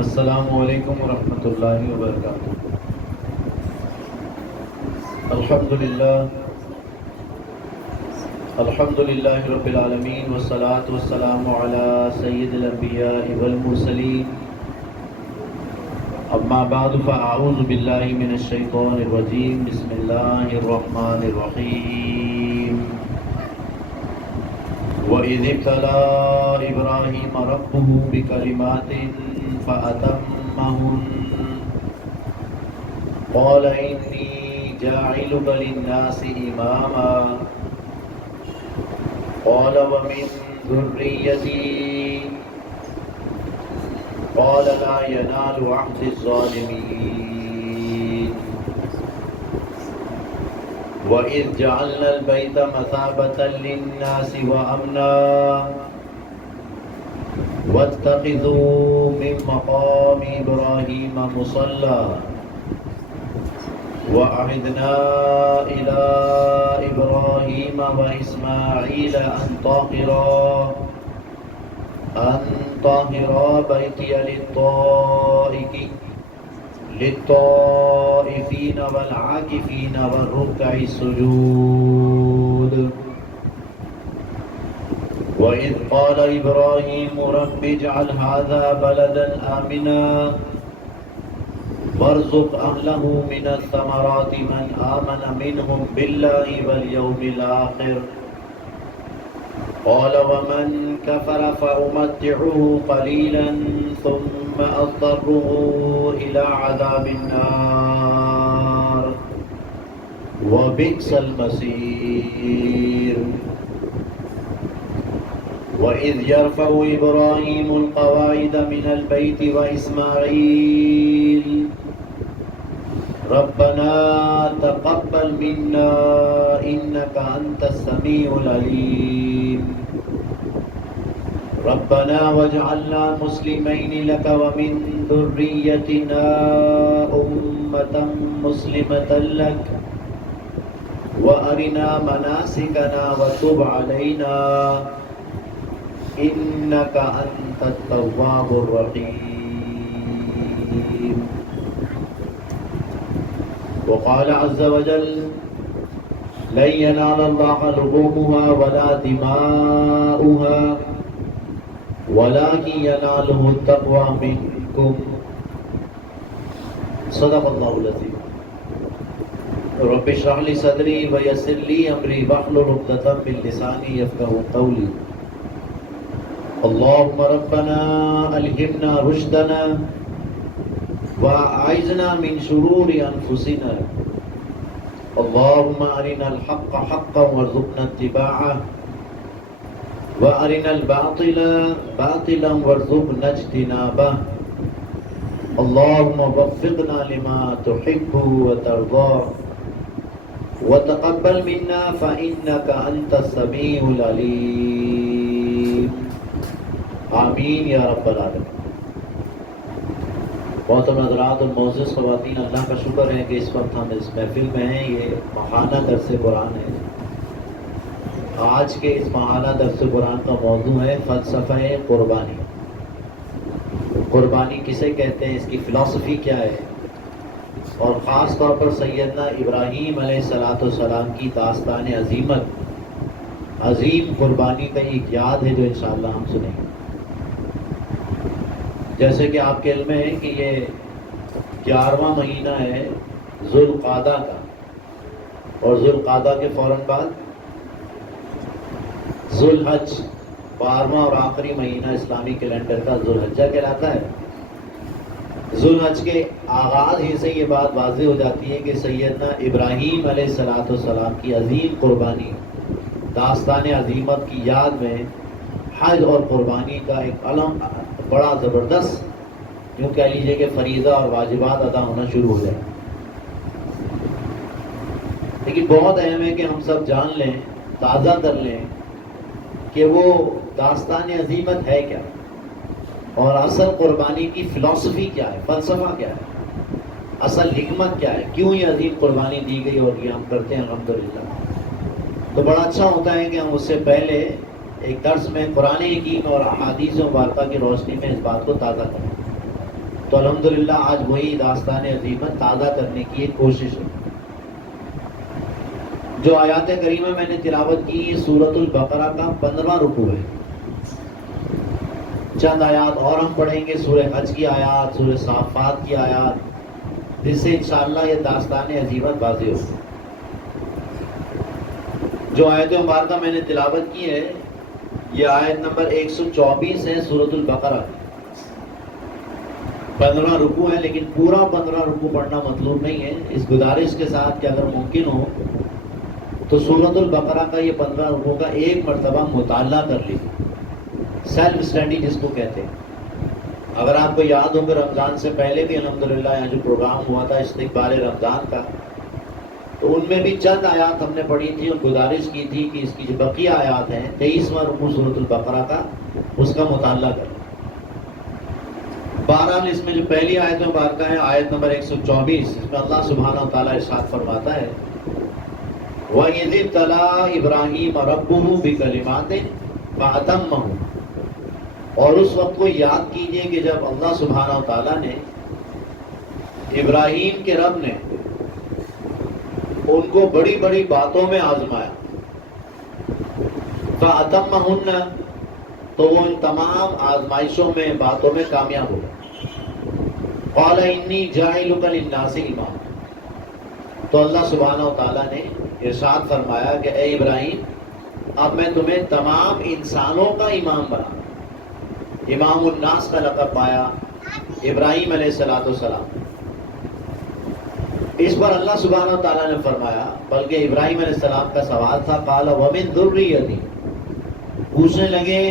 السلام علیکم ورحمۃ اللہ وبرکاتہ۔ الحمد للہ رب العالمین والصلاة والسلام علی سید الانبیاء والمرسلین، اما بعد فاعوذ باللہ من الشیطان الرجیم، بسم اللہ الرحمن الرحیم۔ وَإِذِ ابْتَلَىٰ إِبْرَاهِيمَ رَبُّهُ بِكَلِمَاتٍ فَأَتَمَّهُنَّ قَالَ إِنِّي جَاعِلُكَ لِلنَّاسِ إِمَامًا قَالَ وَمِن ذُرِّيَّتِي قَالَ لَا يَنَالُ عَهْدِي الظَّالِمِينَ۔ وَإِذْ جَعَلْنَا الْبَيْتَ مَثَابَةً لِلنَّاسِ وَأَمْنًا وَاتَّخِذُوا مِن مَّقَامِ إِبْرَاهِيمَ مُصَلًّى وَعَهِدْنَا إِلَىٰ إِبْرَاهِيمَ وَإِسْمَاعِيلَ أَن طَهِّرَا بَيْتِيَ للطائفين والعاكفين والركع السجود۔ وإذ قال إبراهيم رب اجعل هذا بلدا آمنا وارزق أهله من الثمرات من آمن منهم بالله واليوم الآخر قال ومن كفر فأمتعه قليلا ثم أضطره إلى عذاب النار وبئس المصير۔ وإذ يرفع إبراهيم القواعد من البيت وإسماعيل ربنا تقبل منا إنك أنت السميع العليم ربنا واجعلنا مسلمين لك ومن ذريتنا أمة مسلمة لك وأرنا مناسكنا وتب علينا إنك أنت التواب الرحيم۔ وقال عز وجل لن ينال الله لحومها ولا دماؤها ولكن يناله التقوى منكم۔ صدق اللہ العظیم۔ رب اشرح لي صدري ويسر لي امري واحلل عقدة من لساني يفقهوا قولي۔ اللهم ربنا ألهمنا رشدنا وأعذنا من شرور أنفسنا اللهم أرنا الحق حقا وارزقنا اتباعه وأرنا الباطل باطلا وارزقنا اجتنابه اللهم وفقنا لما تحب وترضى وتقبل منا فإنك أنت السميع العليم آمین یا رب العالمین۔ محترم حضرات اور معزز خواتین، اللہ کا شکر ہے کہ اس وقت ہم اس محفل میں ہیں۔ یہ ماہانہ درس قرآن ہے۔ آج کے اس ماہانہ درس قرآن کا موضوع ہے فلسفہ قربانی۔ قربانی کسے کہتے ہیں، اس کی فلسفی کیا ہے، اور خاص طور پر سیدنا ابراہیم علیہ السلام کی داستان عظیمت، عظیم قربانی کا ایک یاد ہے جو انشاءاللہ ہم سنیں گے۔ جیسے کہ آپ کے علم میں ہے کہ یہ 11واں مہینہ ہے ذوالقعدہ کا، اور ذوالقعدہ کے فوراً بعد ذوالحج 12واں اور آخری مہینہ اسلامی کیلنڈر کا ذوالحجہ کہلاتا ہے۔ ذوالحج کے آغاز ہی سے یہ بات واضح ہو جاتی ہے کہ سیدنا ابراہیم علیہ السلام کی عظیم قربانی، داستان عظیمت کی یاد میں حج اور قربانی کا ایک علم بڑا زبردست، یوں کہہ لیجیے کہ فریضہ اور واجبات ادا ہونا شروع ہو جائے۔ لیکن بہت اہم ہے کہ ہم سب جان لیں، تازہ کر لیں کہ وہ داستان عظیمت ہے کیا، اور اصل قربانی کی فلسفی کیا ہے، فلسفہ کیا ہے، اصل حکمت کیا ہے، کیوں یہ عظیم قربانی دی گئی اور یہ ہم کرتے ہیں الحمدللہ۔ تو بڑا اچھا ہوتا ہے کہ ہم اس سے پہلے ایک درس میں قرآن حکیم اور احادیث مبارکہ کی روشنی میں اس بات کو تازہ کریں۔ تو الحمدللہ آج وہی داستان عظیمت تازہ کرنے کی ایک کوشش ہے. جو آیات کریمہ میں نے تلاوت کی سورۃ البقرہ کا 15واں رکوع ہے. چند آیات اور ہم پڑھیں گے، سورہ حج کی آیات، سورہ صافات کی آیات، جس سے انشاءاللہ یہ داستان عظیمت واضح ہوگی. جو آیت مبارکہ میں نے تلاوت کی ہے یہ آیت نمبر 124 ہے سورۃ البقرہ. 15واں رکوع ہے، لیکن پورا 15 رکوع پڑھنا مطلوب نہیں ہے. اس گزارش کے ساتھ کہ اگر ممکن ہو تو سورۃ البقرہ کا یہ 15 رکوع کا ایک مرتبہ مطالعہ کر لیجیے، سیلف اسٹڈی جس کو کہتے ہیں. اگر آپ کو یاد ہو کہ رمضان سے پہلے بھی الحمدللہ یہاں جو پروگرام ہوا تھا استقبال رمضان کا، تو ان میں بھی چند آیات ہم نے پڑھی تھی اور گزارش کی تھی کہ اس کی جو بقیہ آیات ہیں 23واں رکوع سورۃ البقرہ کا، اس کا مطالعہ کریں. بہرحال اس میں جو پہلی آیت مبارکہ ہے آیت نمبر 124، اس میں اللہ سبحانہ وتعالیٰ ارشاد فرماتا ہے وَإِذِ ابْتَلَىٰ إِبْرَاهِيمَ رَبُّهُ بِكَلِمَاتٍ فَأَتَمَّهُنَّ. اور اس وقت کو یاد کیجئے کہ جب اللہ سبحانہ وتعالیٰ نے ابراہیم کے رب نے ان کو بڑی بڑی باتوں میں آزمایا. فَأَتَمَّهُنَّ، تو وہ ان تمام آزمائشوں میں باتوں میں کامیاب ہو گئے. قَالَ إِنِّي جَاعِلُكَ لِلنَّاسِ إِمَامًا، تو اللہ سبحانہ وتعالیٰ نے ارشاد فرمایا کہ اے ابراہیم اب میں تمہیں تمام انسانوں کا امام بنا. امام الناس کا لقب پایا ابراہیم علیہ السلام. اس پر اللہ سبحانہ وتعالیٰ نے فرمایا، بلکہ ابراہیم علیہ السلام کا سوال تھا قال ومن ذریتی، پوچھنے لگے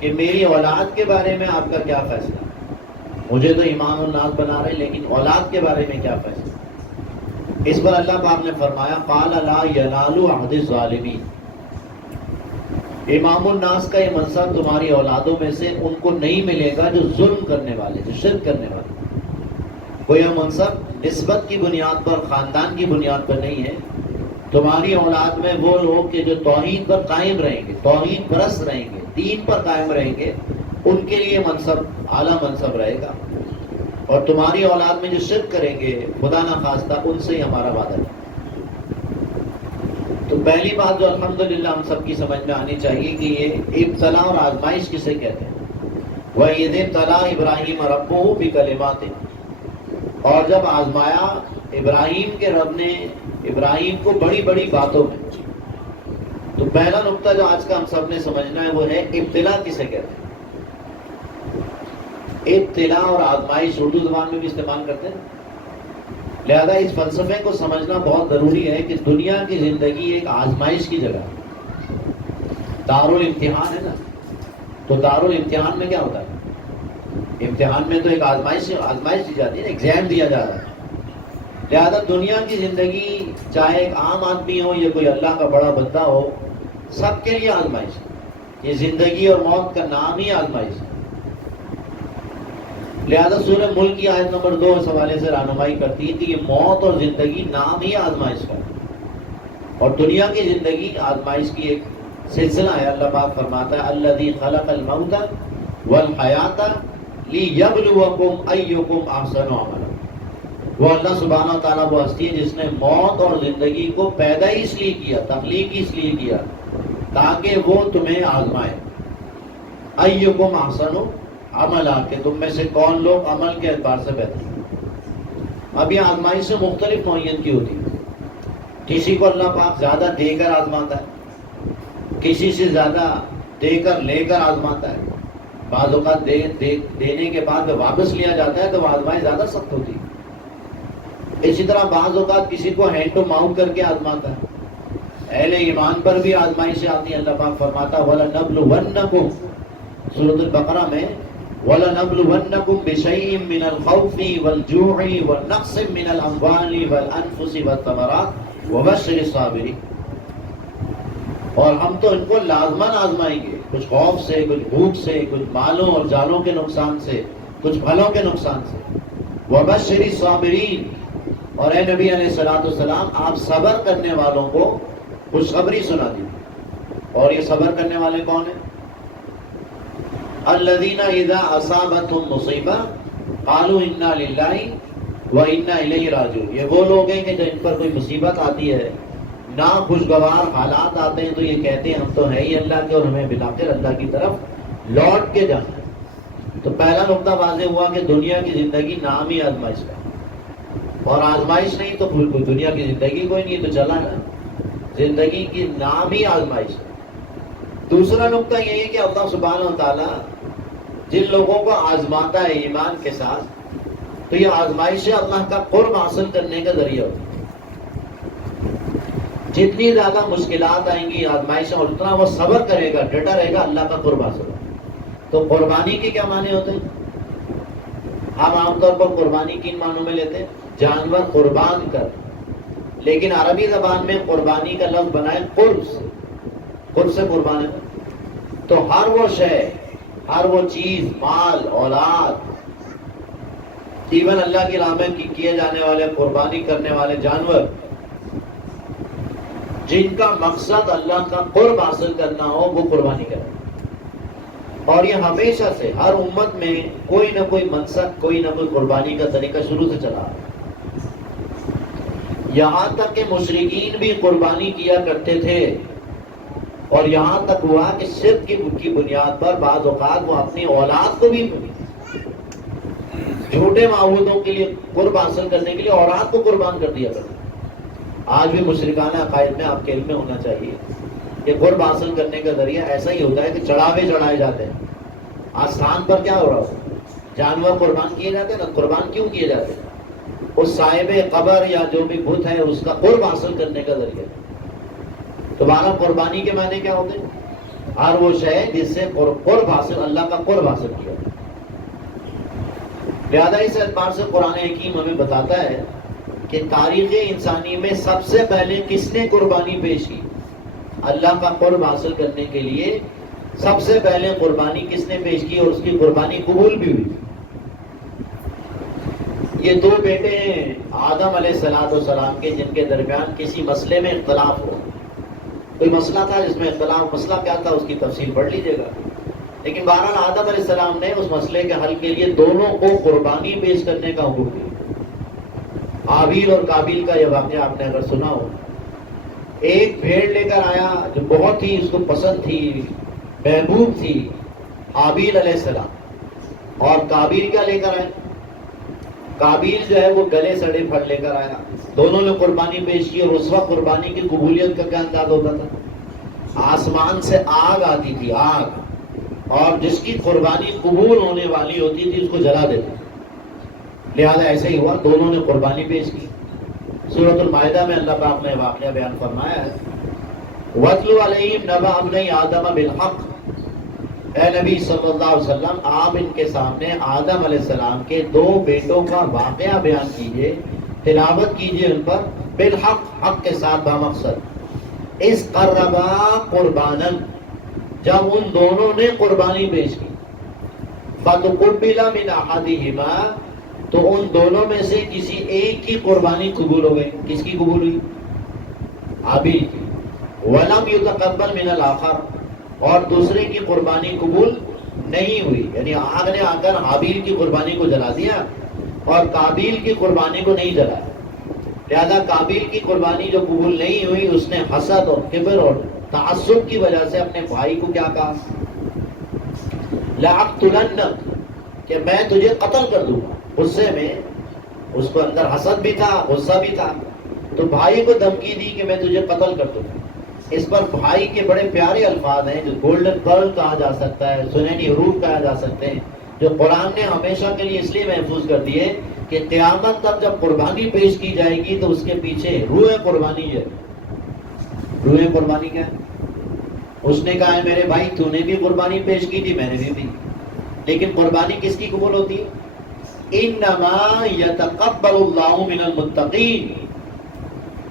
کہ میری اولاد کے بارے میں آپ کا کیا فیصلہ؟ مجھے تو امام الناس بنا رہے لیکن اولاد کے بارے میں کیا فیصلہ؟ اس پر اللہ پاک نے فرمایا قال لا ینال عہد الظالمین، امام الناس کا یہ منصب تمہاری اولادوں میں سے ان کو نہیں ملے گا جو ظلم کرنے والے، جو شرک کرنے والے. کوئی یہ منصب نسبت کی بنیاد پر، خاندان کی بنیاد پر نہیں ہے. تمہاری اولاد میں وہ لوگ کہ جو توحید پر قائم رہیں گے، توحید پرست رہیں گے، دین پر قائم رہیں گے، ان کے لیے منصب اعلیٰ منصب رہے گا. اور تمہاری اولاد میں جو شرک کریں گے خدا نخواستہ ان سے ہی ہمارا وعدہ ہے. تو پہلی بات جو الحمدللہ ہم سب کی سمجھ میں آنی چاہیے کہ یہ ابتلا اور آزمائش کسے کہتے ہیں. وَإِذِ ابْتَلَىٰ إِبْرَاهِيمَ رَبُّهُ بِكَلِمَاتٍ، اور جب آزمایا ابراہیم کے رب نے ابراہیم کو بڑی بڑی باتوں میں. تو پہلا نقطہ جو آج کا ہم سب نے سمجھنا ہے وہ ہے ابتلا کسے کہتے ہیں. ابتلا اور آزمائش اردو زبان میں بھی استعمال کرتے ہیں. لہذا اس فلسفے کو سمجھنا بہت ضروری ہے کہ دنیا کی زندگی ایک آزمائش کی جگہ ہے. دارالامتحان ہے نا، تو دارالامتحان میں کیا ہوتا ہے؟ امتحان میں تو ایک آزمائش دی جاتی ہے، ایگزام دیا جا رہا ہے. لہذا دنیا کی زندگی چاہے ایک عام آدمی ہو یا کوئی اللہ کا بڑا بندہ ہو، سب کے لیے آزمائش ہے. یہ زندگی اور موت کا نام ہی آزمائش ہے. لہذا سورہ ملک کی آیت نمبر 2 اس حوالے سے رہنمائی کرتی ہے کہ یہ موت اور زندگی نام ہی آزمائش کا ہے، اور دنیا کی زندگی آزمائش کی ایک سلسلہ ہے. اللہ پاک فرماتا ہے الذی خلق الموت والحیات لیبلوکم ایکم احسن عملا. وہ اللہ سبحانہ وتعالیٰ وہ ہستی ہے جس نے موت اور زندگی کو پیدا ہی اس لیے کیا، تخلیق ہی اس لیے کیا تاکہ وہ تمہیں آزمائے. ایکم احسن عملا، کہ تم میں سے کون لوگ عمل کے اعتبار سے بہتر ہیں. اب یہ آزمائش سے مختلف نوعیت کی ہوتی ہے. کسی کو اللہ پاک زیادہ دے کر آزماتا ہے، کسی سے زیادہ دے کر لے کر آزماتا ہے. بعض اوقات دینے کے بعد واپس لیا جاتا ہے تو وہ آزمائش زیادہ سخت ہوتی ہے. اسی طرح بعض اوقات کسی کو ہینڈ ٹو ماؤتھ کر کے آزماتا ہے. اہل ایمان پر بھی آزمائشیں آتی ہیں. اللہ پاک فرماتا ہے وَلَنَبْلُوَنَّكُمْ، سورۃ البقرہ میں وَلَنَبْلُوَنَّكُمْ بِشَيْءٍ مِّنَ الْخَوْفِ وَالْجُوعِ وَنَقْصٍ مِّنَ الْأَمْوَالِ وَالْأَنفُسِ وَالثَّمَرَاتِ وَبَشِّرِ الصَّابِرِينَ. اور ہم تو ان کو لازماً آزمائیں گے، کچھ خوف سے، کچھ بھوک سے، کچھ مالوں اور جانوں کے نقصان سے، کچھ پھلوں کے نقصان سے. وَبَشِّرِ الصَّابِرِينَ، اور اے نبی علیہ السلام آپ صبر کرنے والوں کو خوشخبری سنا دیجیے. اور یہ صبر کرنے والے کون ہیں؟ الذین اذا اصابتهم مصیبہ قالوا انا للہ و انا الیہ راجعون، یہ وہ لوگ ہیں کہ جب ان پر کوئی مصیبت آتی ہے، ناخوشگوار حالات آتے ہیں، تو یہ کہتے ہیں ہم تو ہے ہی اللہ کے اور ہمیں بالآخر اللہ کی طرف لوٹ کے جانا ہے۔ تو پہلا نقطہ واضح ہوا کہ دنیا کی زندگی نام ہی آزمائش کا، اور آزمائش نہیں تو کوئی دنیا کی زندگی کوئی نہیں، تو چلا نا، زندگی کی نام ہی آزمائش ہے۔ دوسرا نقطہ یہ ہے کہ اللہ سبحانہ و تعالیٰ جن لوگوں کو آزماتا ہے ایمان کے ساتھ، تو یہ آزمائش اللہ کا قرب حاصل کرنے کا ذریعہ ہوتی ہے۔ جتنی زیادہ مشکلات آئیں گی آزمائشیں، اور اتنا وہ صبر کرے گا، ڈٹا رہے گا، اللہ کا قرب حاصل ہوگا۔ تو قربانی کے کیا معنی ہوتے ہیں؟ ہم عام طور پر قربانی کن معنوں میں لیتے ہیں؟ جانور قربان کر، لیکن عربی زبان میں قربانی کا لفظ بنا ہے قرب سے، قرب سے قربان ہے۔ تو ہر وہ شے، ہر وہ چیز، مال، اولاد، ایون اللہ کی راہ میں کیے جانے والے، قربانی کرنے والے جانور، جن کا مقصد اللہ کا قرب حاصل کرنا ہو، وہ قربانی کریں۔ اور یہ ہمیشہ سے ہر امت میں کوئی نہ کوئی منسک، کوئی نہ کوئی قربانی کا طریقہ شروع سے چلا ہے۔ یہاں تک کہ مشرکین بھی قربانی کیا کرتے تھے، اور یہاں تک ہوا کہ شرک کی بنیاد پر بعض اوقات وہ اپنی اولاد کو بھی جھوٹے معبودوں کے لیے قرب حاصل کرنے کے لیے اولاد کو قربان کر دیا کرتے۔ آج بھی مشرکانہ عقائد میں آپ کے علم میں ہونا چاہیے کہ قرب حاصل کرنے کا ذریعہ ایسا ہی ہوتا ہے کہ چڑھاوے چڑھائے جاتے ہیں۔ آستان پر کیا ہو رہا ہو؟ جانور قربان کیے جاتے ہیں نا، قربان کیوں کیے جاتے ہیں؟ اس صاحب قبر یا جو بھی بت ہے اس کا قرب حاصل کرنے کا ذریعہ۔ تمہارا قربانی کے معنی کیا ہوتے ہیں؟ ہر وہ شے جس سے قرب حاصل، اللہ کا قرب حاصل کیا۔ لہٰذا اس اعتبار سے قرآن حکیم ہمیں بتاتا ہے کہ تاریخ انسانی میں سب سے پہلے کس نے قربانی پیش کی؟ اللہ کا قرب حاصل کرنے کے لیے سب سے پہلے قربانی کس نے پیش کی، اور اس کی قربانی قبول بھی ہوئی۔ یہ دو بیٹے ہیں آدم علیہ السلام کے، جن کے درمیان کسی مسئلے میں اختلاف ہو۔ کوئی مسئلہ تھا جس میں اختلاف، مسئلہ کیا تھا اس کی تفصیل پڑھ لیجیے گا، لیکن بہرحال آدم علیہ السلام نے اس مسئلے کے حل کے لیے دونوں کو قربانی پیش کرنے کا حکم دیا۔ حابیل اور قابیل کا یہ واقعہ آپ نے اگر سنا ہو، ایک بھیڑ لے کر آیا جو بہت ہی اس کو پسند تھی، محبوب تھی، حابیل علیہ السلام، اور قابیل کا لے کر آئے، قابیل جو ہے وہ گلے سڑے پھل لے کر آیا۔ دونوں نے قربانی پیش کی، اور اس وقت قربانی کی قبولیت کا کیا انداز ہوتا تھا؟ آسمان سے آگ آتی تھی، آگ، اور جس کی قربانی قبول ہونے والی ہوتی تھی اس کو جلا دیتے۔ لہذا ایسے ہی ہوا، دونوں نے قربانی پیش کی۔ سورۃ المائدہ میں اللہ پاک نے واقعہ بیان فرمایا ہے، وَاتْلُ عَلَيْهِمْ نَبَأَ ابْنَيْ آدَمَ بِالْحَقِّ۔ اے نبی صلی اللہ علیہ وسلم، آپ ان کے سامنے آدم علیہ السلام کے دو بیٹوں کا واقعہ بیان کیجئے، تلاوت کیجئے ان پر، بالحق، حق کے ساتھ، بامقصد، اِذْ قَرَّبَا قُرْبَانًا، جب ان دونوں نے قربانی پیش کی، فَتُقُبِّلَ مِنْ أَحَدِهِمَا، تو ان دونوں میں سے کسی ایک کی قربانی قبول ہو گئی۔ کس کی قبول ہوئی؟ حابیل کی۔ وَلَمْ يُتَقَبَّلْ مِنَ الْآخَرِ، اور دوسرے کی قربانی قبول نہیں ہوئی، یعنی آگ نے آ کر حابیل کی قربانی کو جلا دیا اور قابیل کی قربانی کو نہیں جلایا۔ لہذا قابیل کی قربانی جو قبول نہیں ہوئی، اس نے حسد اور کبر اور تعصب کی وجہ سے اپنے بھائی کو کیا کہا؟ لَأَقْتُلَنَّكَ، کہ میں تجھے قتل کر دوں گا۔ غصے میں، اس کو اندر حسد بھی تھا، غصہ بھی تھا، تو بھائی کو دھمکی دی کہ میں تجھے قتل کر دوں گا۔ اس پر بھائی کے بڑے پیارے الفاظ ہیں جو گولڈن پرل کہا جا سکتا ہے، سنہری حروف کہا جا سکتے ہیں، جو قرآن نے ہمیشہ کے لیے اس لیے محفوظ کر دیے کہ قیامت تک جب قربانی پیش کی جائے گی تو اس کے پیچھے روح قربانی ہے۔ روح قربانی کیا ہے؟ اس نے کہا ہے میرے بھائی تو نے بھی قربانی پیش کی تھی، میں نے بھی، لیکن قربانی کس کی قبول ہوتی ہے؟ انما یتقبل اللہ من المتقین،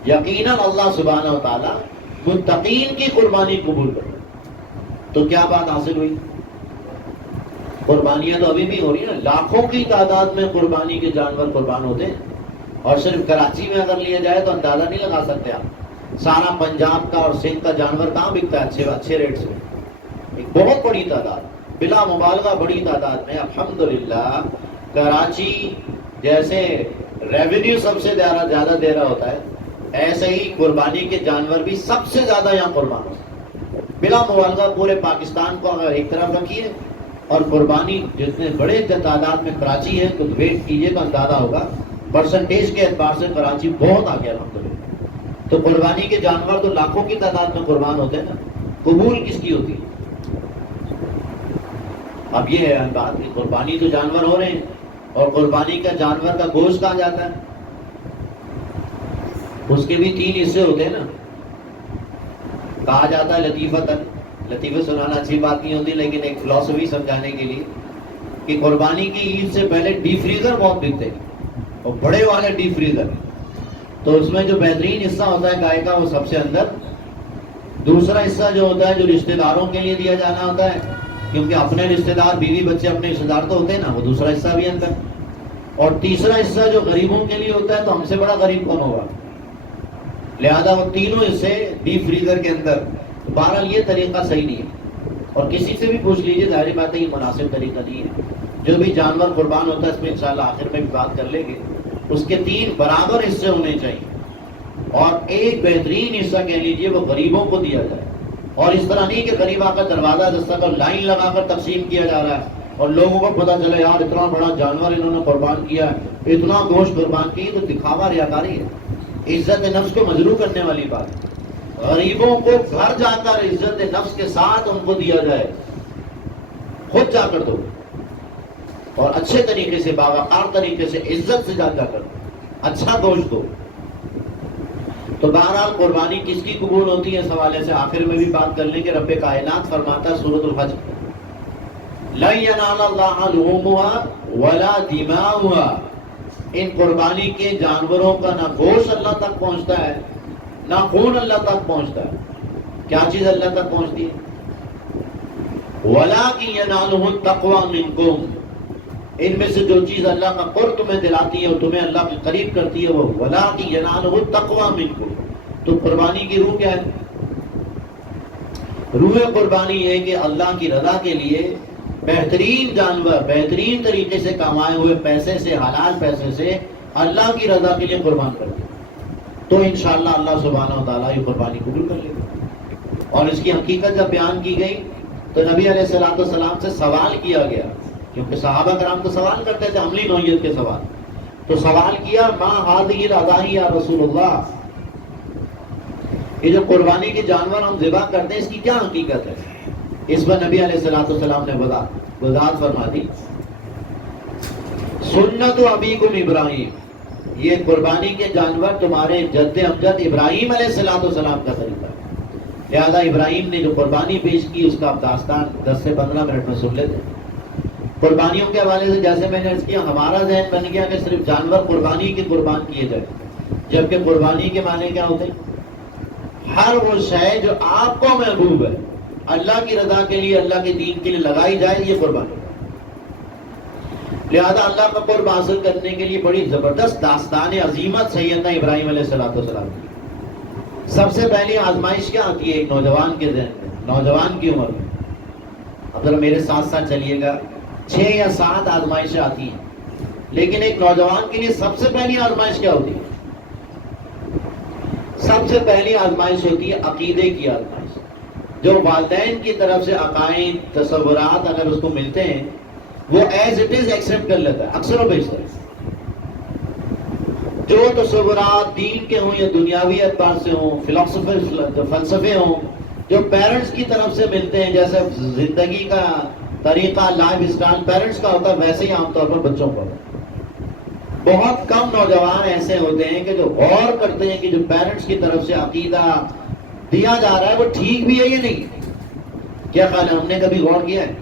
یقیناً اللہ سبحانہ و تعالی متقین کی قربانی قبول کرے۔ تو کیا بات حاصل ہوئی؟ قربانیاں تو ابھی بھی ہو رہی ہیں، لاکھوں کی تعداد میں قربانی کے جانور قربان ہوتے ہیں، اور صرف کراچی میں اگر لیا جائے تو اندازہ نہیں لگا سکتے آپ۔ سارا پنجاب کا اور سندھ کا جانور کہاں بکتا ہے اچھے ریٹ سے؟ ایک بہت بڑی تعداد، بلا مبالغہ بڑی تعداد میں الحمدللہ کراچی جیسے ریونیو سب سے زیادہ دے رہا ہوتا ہے، ایسے ہی قربانی کے جانور بھی سب سے زیادہ یہاں قربان ہوتے ہیں بلا مبالغہ۔ پورے پاکستان کو اگر ایک طرف رکھیے اور قربانی جتنے بڑے تعداد میں کراچی ہے تو ویٹ کیجیے تو اندازہ ہوگا، پرسنٹیج کے اعتبار سے کراچی بہت آگے الحمدللہ۔ تو قربانی کے جانور تو لاکھوں کی تعداد میں قربان ہوتے ہیں نا، قبول کس کی ہوتی ہے؟ اب یہ ہے بات کہ قربانی تو جانور ہو رہے ہیں، اور قربانی کا جانور کا گوشت کہا جاتا ہے، اس کے بھی 3 حصے ہوتے ہیں نا۔ کہا جاتا ہے لطیفتاً، لطیفہ سنانا اچھی بات نہیں ہوتی لیکن ایک فلسفی سمجھانے کے لیے، کہ قربانی کی عید سے پہلے ڈی فریزر بہت بکتے ہیں، اور بڑے والے ڈی فریزر، تو اس میں جو بہترین حصہ ہوتا ہے گائے کا وہ سب سے اندر، دوسرا حصہ جو ہوتا ہے جو رشتہ داروں کے لیے دیا جانا ہوتا ہے، کیونکہ اپنے رشتہ دار بیوی بچے اپنے رشتہ دار تو ہوتے ہیں نا، وہ دوسرا حصہ بھی اندر، اور تیسرا حصہ جو غریبوں کے لیے ہوتا ہے، تو ہم سے بڑا غریب کون ہوگا، لہذا وہ تینوں حصے ڈیپ فریزر کے اندر۔ بہرحال یہ طریقہ صحیح نہیں ہے، اور کسی سے بھی پوچھ لیجیے، ظاہر بات ہے یہ مناسب طریقہ نہیں ہے۔ جو بھی جانور قربان ہوتا ہے اس میں انشاءاللہ آخر میں بھی بات کر لیں گے، اس کے 3 برابر حصے ہونے چاہیے، اور ایک بہترین حصہ کہہ لیجیے وہ غریبوں کو دیا جائے، اور اس طرح نہیں کہ غریب آ کر دروازہ دستک کر لائن لگا کر تقسیم کیا جا رہا ہے اور لوگوں کو پتہ چلے یار اتنا بڑا جانور انہوں نے قربان کیا ہے، اتنا گوشت قربان کی، تو دکھاوا ریاکاری ہے، عزت نفس کو مجروح کرنے والی بات ہے۔ غریبوں کو گھر جا کر عزت نفس کے ساتھ ان کو دیا جائے، خود جا کر دو، اور اچھے طریقے سے، باوقار طریقے سے، عزت سے جا کر اچھا گوشت دو۔ تو بہرحال قربانی کس کی قبول ہوتی ہے اس حوالے سے آخر میں بھی بات کر لیں کہ رب کائنات فرماتا ہے سورۃ الحج، لَن يَنَالَ اللَّهَ لُحُومُهَا وَلَا دِمَاؤُهَا، ان قربانی کے جانوروں کا نہ گوشت اللہ تک پہنچتا ہے نہ خون اللہ تک پہنچتا ہے۔ کیا چیز اللہ تک پہنچتی ہے؟ وَلَٰكِن يَنَالُهُ التَّقْوَىٰ مِنكُمْ، ان میں سے جو چیز اللہ کا قرب تمہیں دلاتی ہے اور تمہیں اللہ کے قریب کرتی ہے وہ وَلَٰكِن يَنَالُهُ التَّقْوَىٰ مِنكُمْ۔ تو قربانی کی روح کیا ہے؟ روح قربانی یہ ہے کہ اللہ کی رضا کے لیے بہترین جانور بہترین طریقے سے کمائے ہوئے پیسے سے، حلال پیسے سے اللہ کی رضا کے لیے قربان کر دیں، تو انشاءاللہ اللہ سبحانہ و تعالیٰ یہ قربانی قبول کر لے گا۔ اور اس کی حقیقت جب بیان کی گئی تو نبی علیہ الصلوۃ والسلام سے سوال کیا گیا، کیونکہ صحابہ کرام تو سوال کرتے تھے عملی نوعیت کے سوال، تو سوال کیا ما هذه الاضاحی یا رسول اللہ، یہ جو قربانی کے جانور ہم ذبح کرتے ہیں اس کی کیا حقیقت ہے؟ اس پر نبی علیہ الصلوۃ والسلام نے وضاحت فرما دی، سنت ابیکم ابراہیم، یہ قربانی کے جانور تمہارے جد امجد ابراہیم علیہ الصلوۃ والسلام کا طریقہ ہے، لہذا ابراہیم نے جو قربانی پیش کی اس کا اب داستان 10 سے 15 منٹ میں سن لیتے ہیں۔ قربانیوں کے حوالے سے جیسے میں نے عرض کیا، ہمارا ذہن بن گیا کہ صرف جانور قربانی کے قربان کیے جائیں، جبکہ قربانی کے معنی کیا ہوتے ہیں؟ ہر وہ شے جو آپ کو محبوب ہے، اللہ کی رضا کے لیے، اللہ کے دین کے لیے لگائی جائے، یہ قربانی۔ لہذا اللہ کا قرب حاصل کرنے کے لیے بڑی زبردست داستان عظیمت سیدنا ابراہیم علیہ السلام کی۔ سب سے پہلی آزمائش کیا آتی ہے ایک نوجوان کے ذہن میں، نوجوان کی عمر میں؟ اب ذرا میرے ساتھ ساتھ چلیے گا، 6 یا 7 آزمائشیں آتی ہیں، لیکن ایک نوجوان کے لیے سب سے پہلی آزمائش کیا ہوتی ہے؟ سب سے پہلی آزمائش ہوتی ہے عقیدے کی آزمائش۔ جو والدین کی طرف سے عقائد، تصورات اگر اس کو ملتے ہیں وہ ایز اٹ از ایکسیپٹ کر لیتا ہے، اکثر و بیشتر۔ جو تصورات دین کے ہوں یا دنیاوی اعتبار سے ہوں، فلسفے ہوں، جو پیرنٹس کی طرف سے ملتے ہیں، جیسے زندگی کا طریقہ، لائف اسٹائل پیرنٹس کا ہوتا ہے، ویسے ہی عام طور پر بچوں کا ہوتا ہے۔ بہت کم نوجوان ایسے ہوتے ہیں کہ جو غور کرتے ہیں کہ جو پیرنٹس کی طرف سے عقیدہ دیا جا رہا ہے وہ ٹھیک بھی ہے یا نہیں۔ کیا خیال ہے، ہم نے کبھی غور کیا ہے؟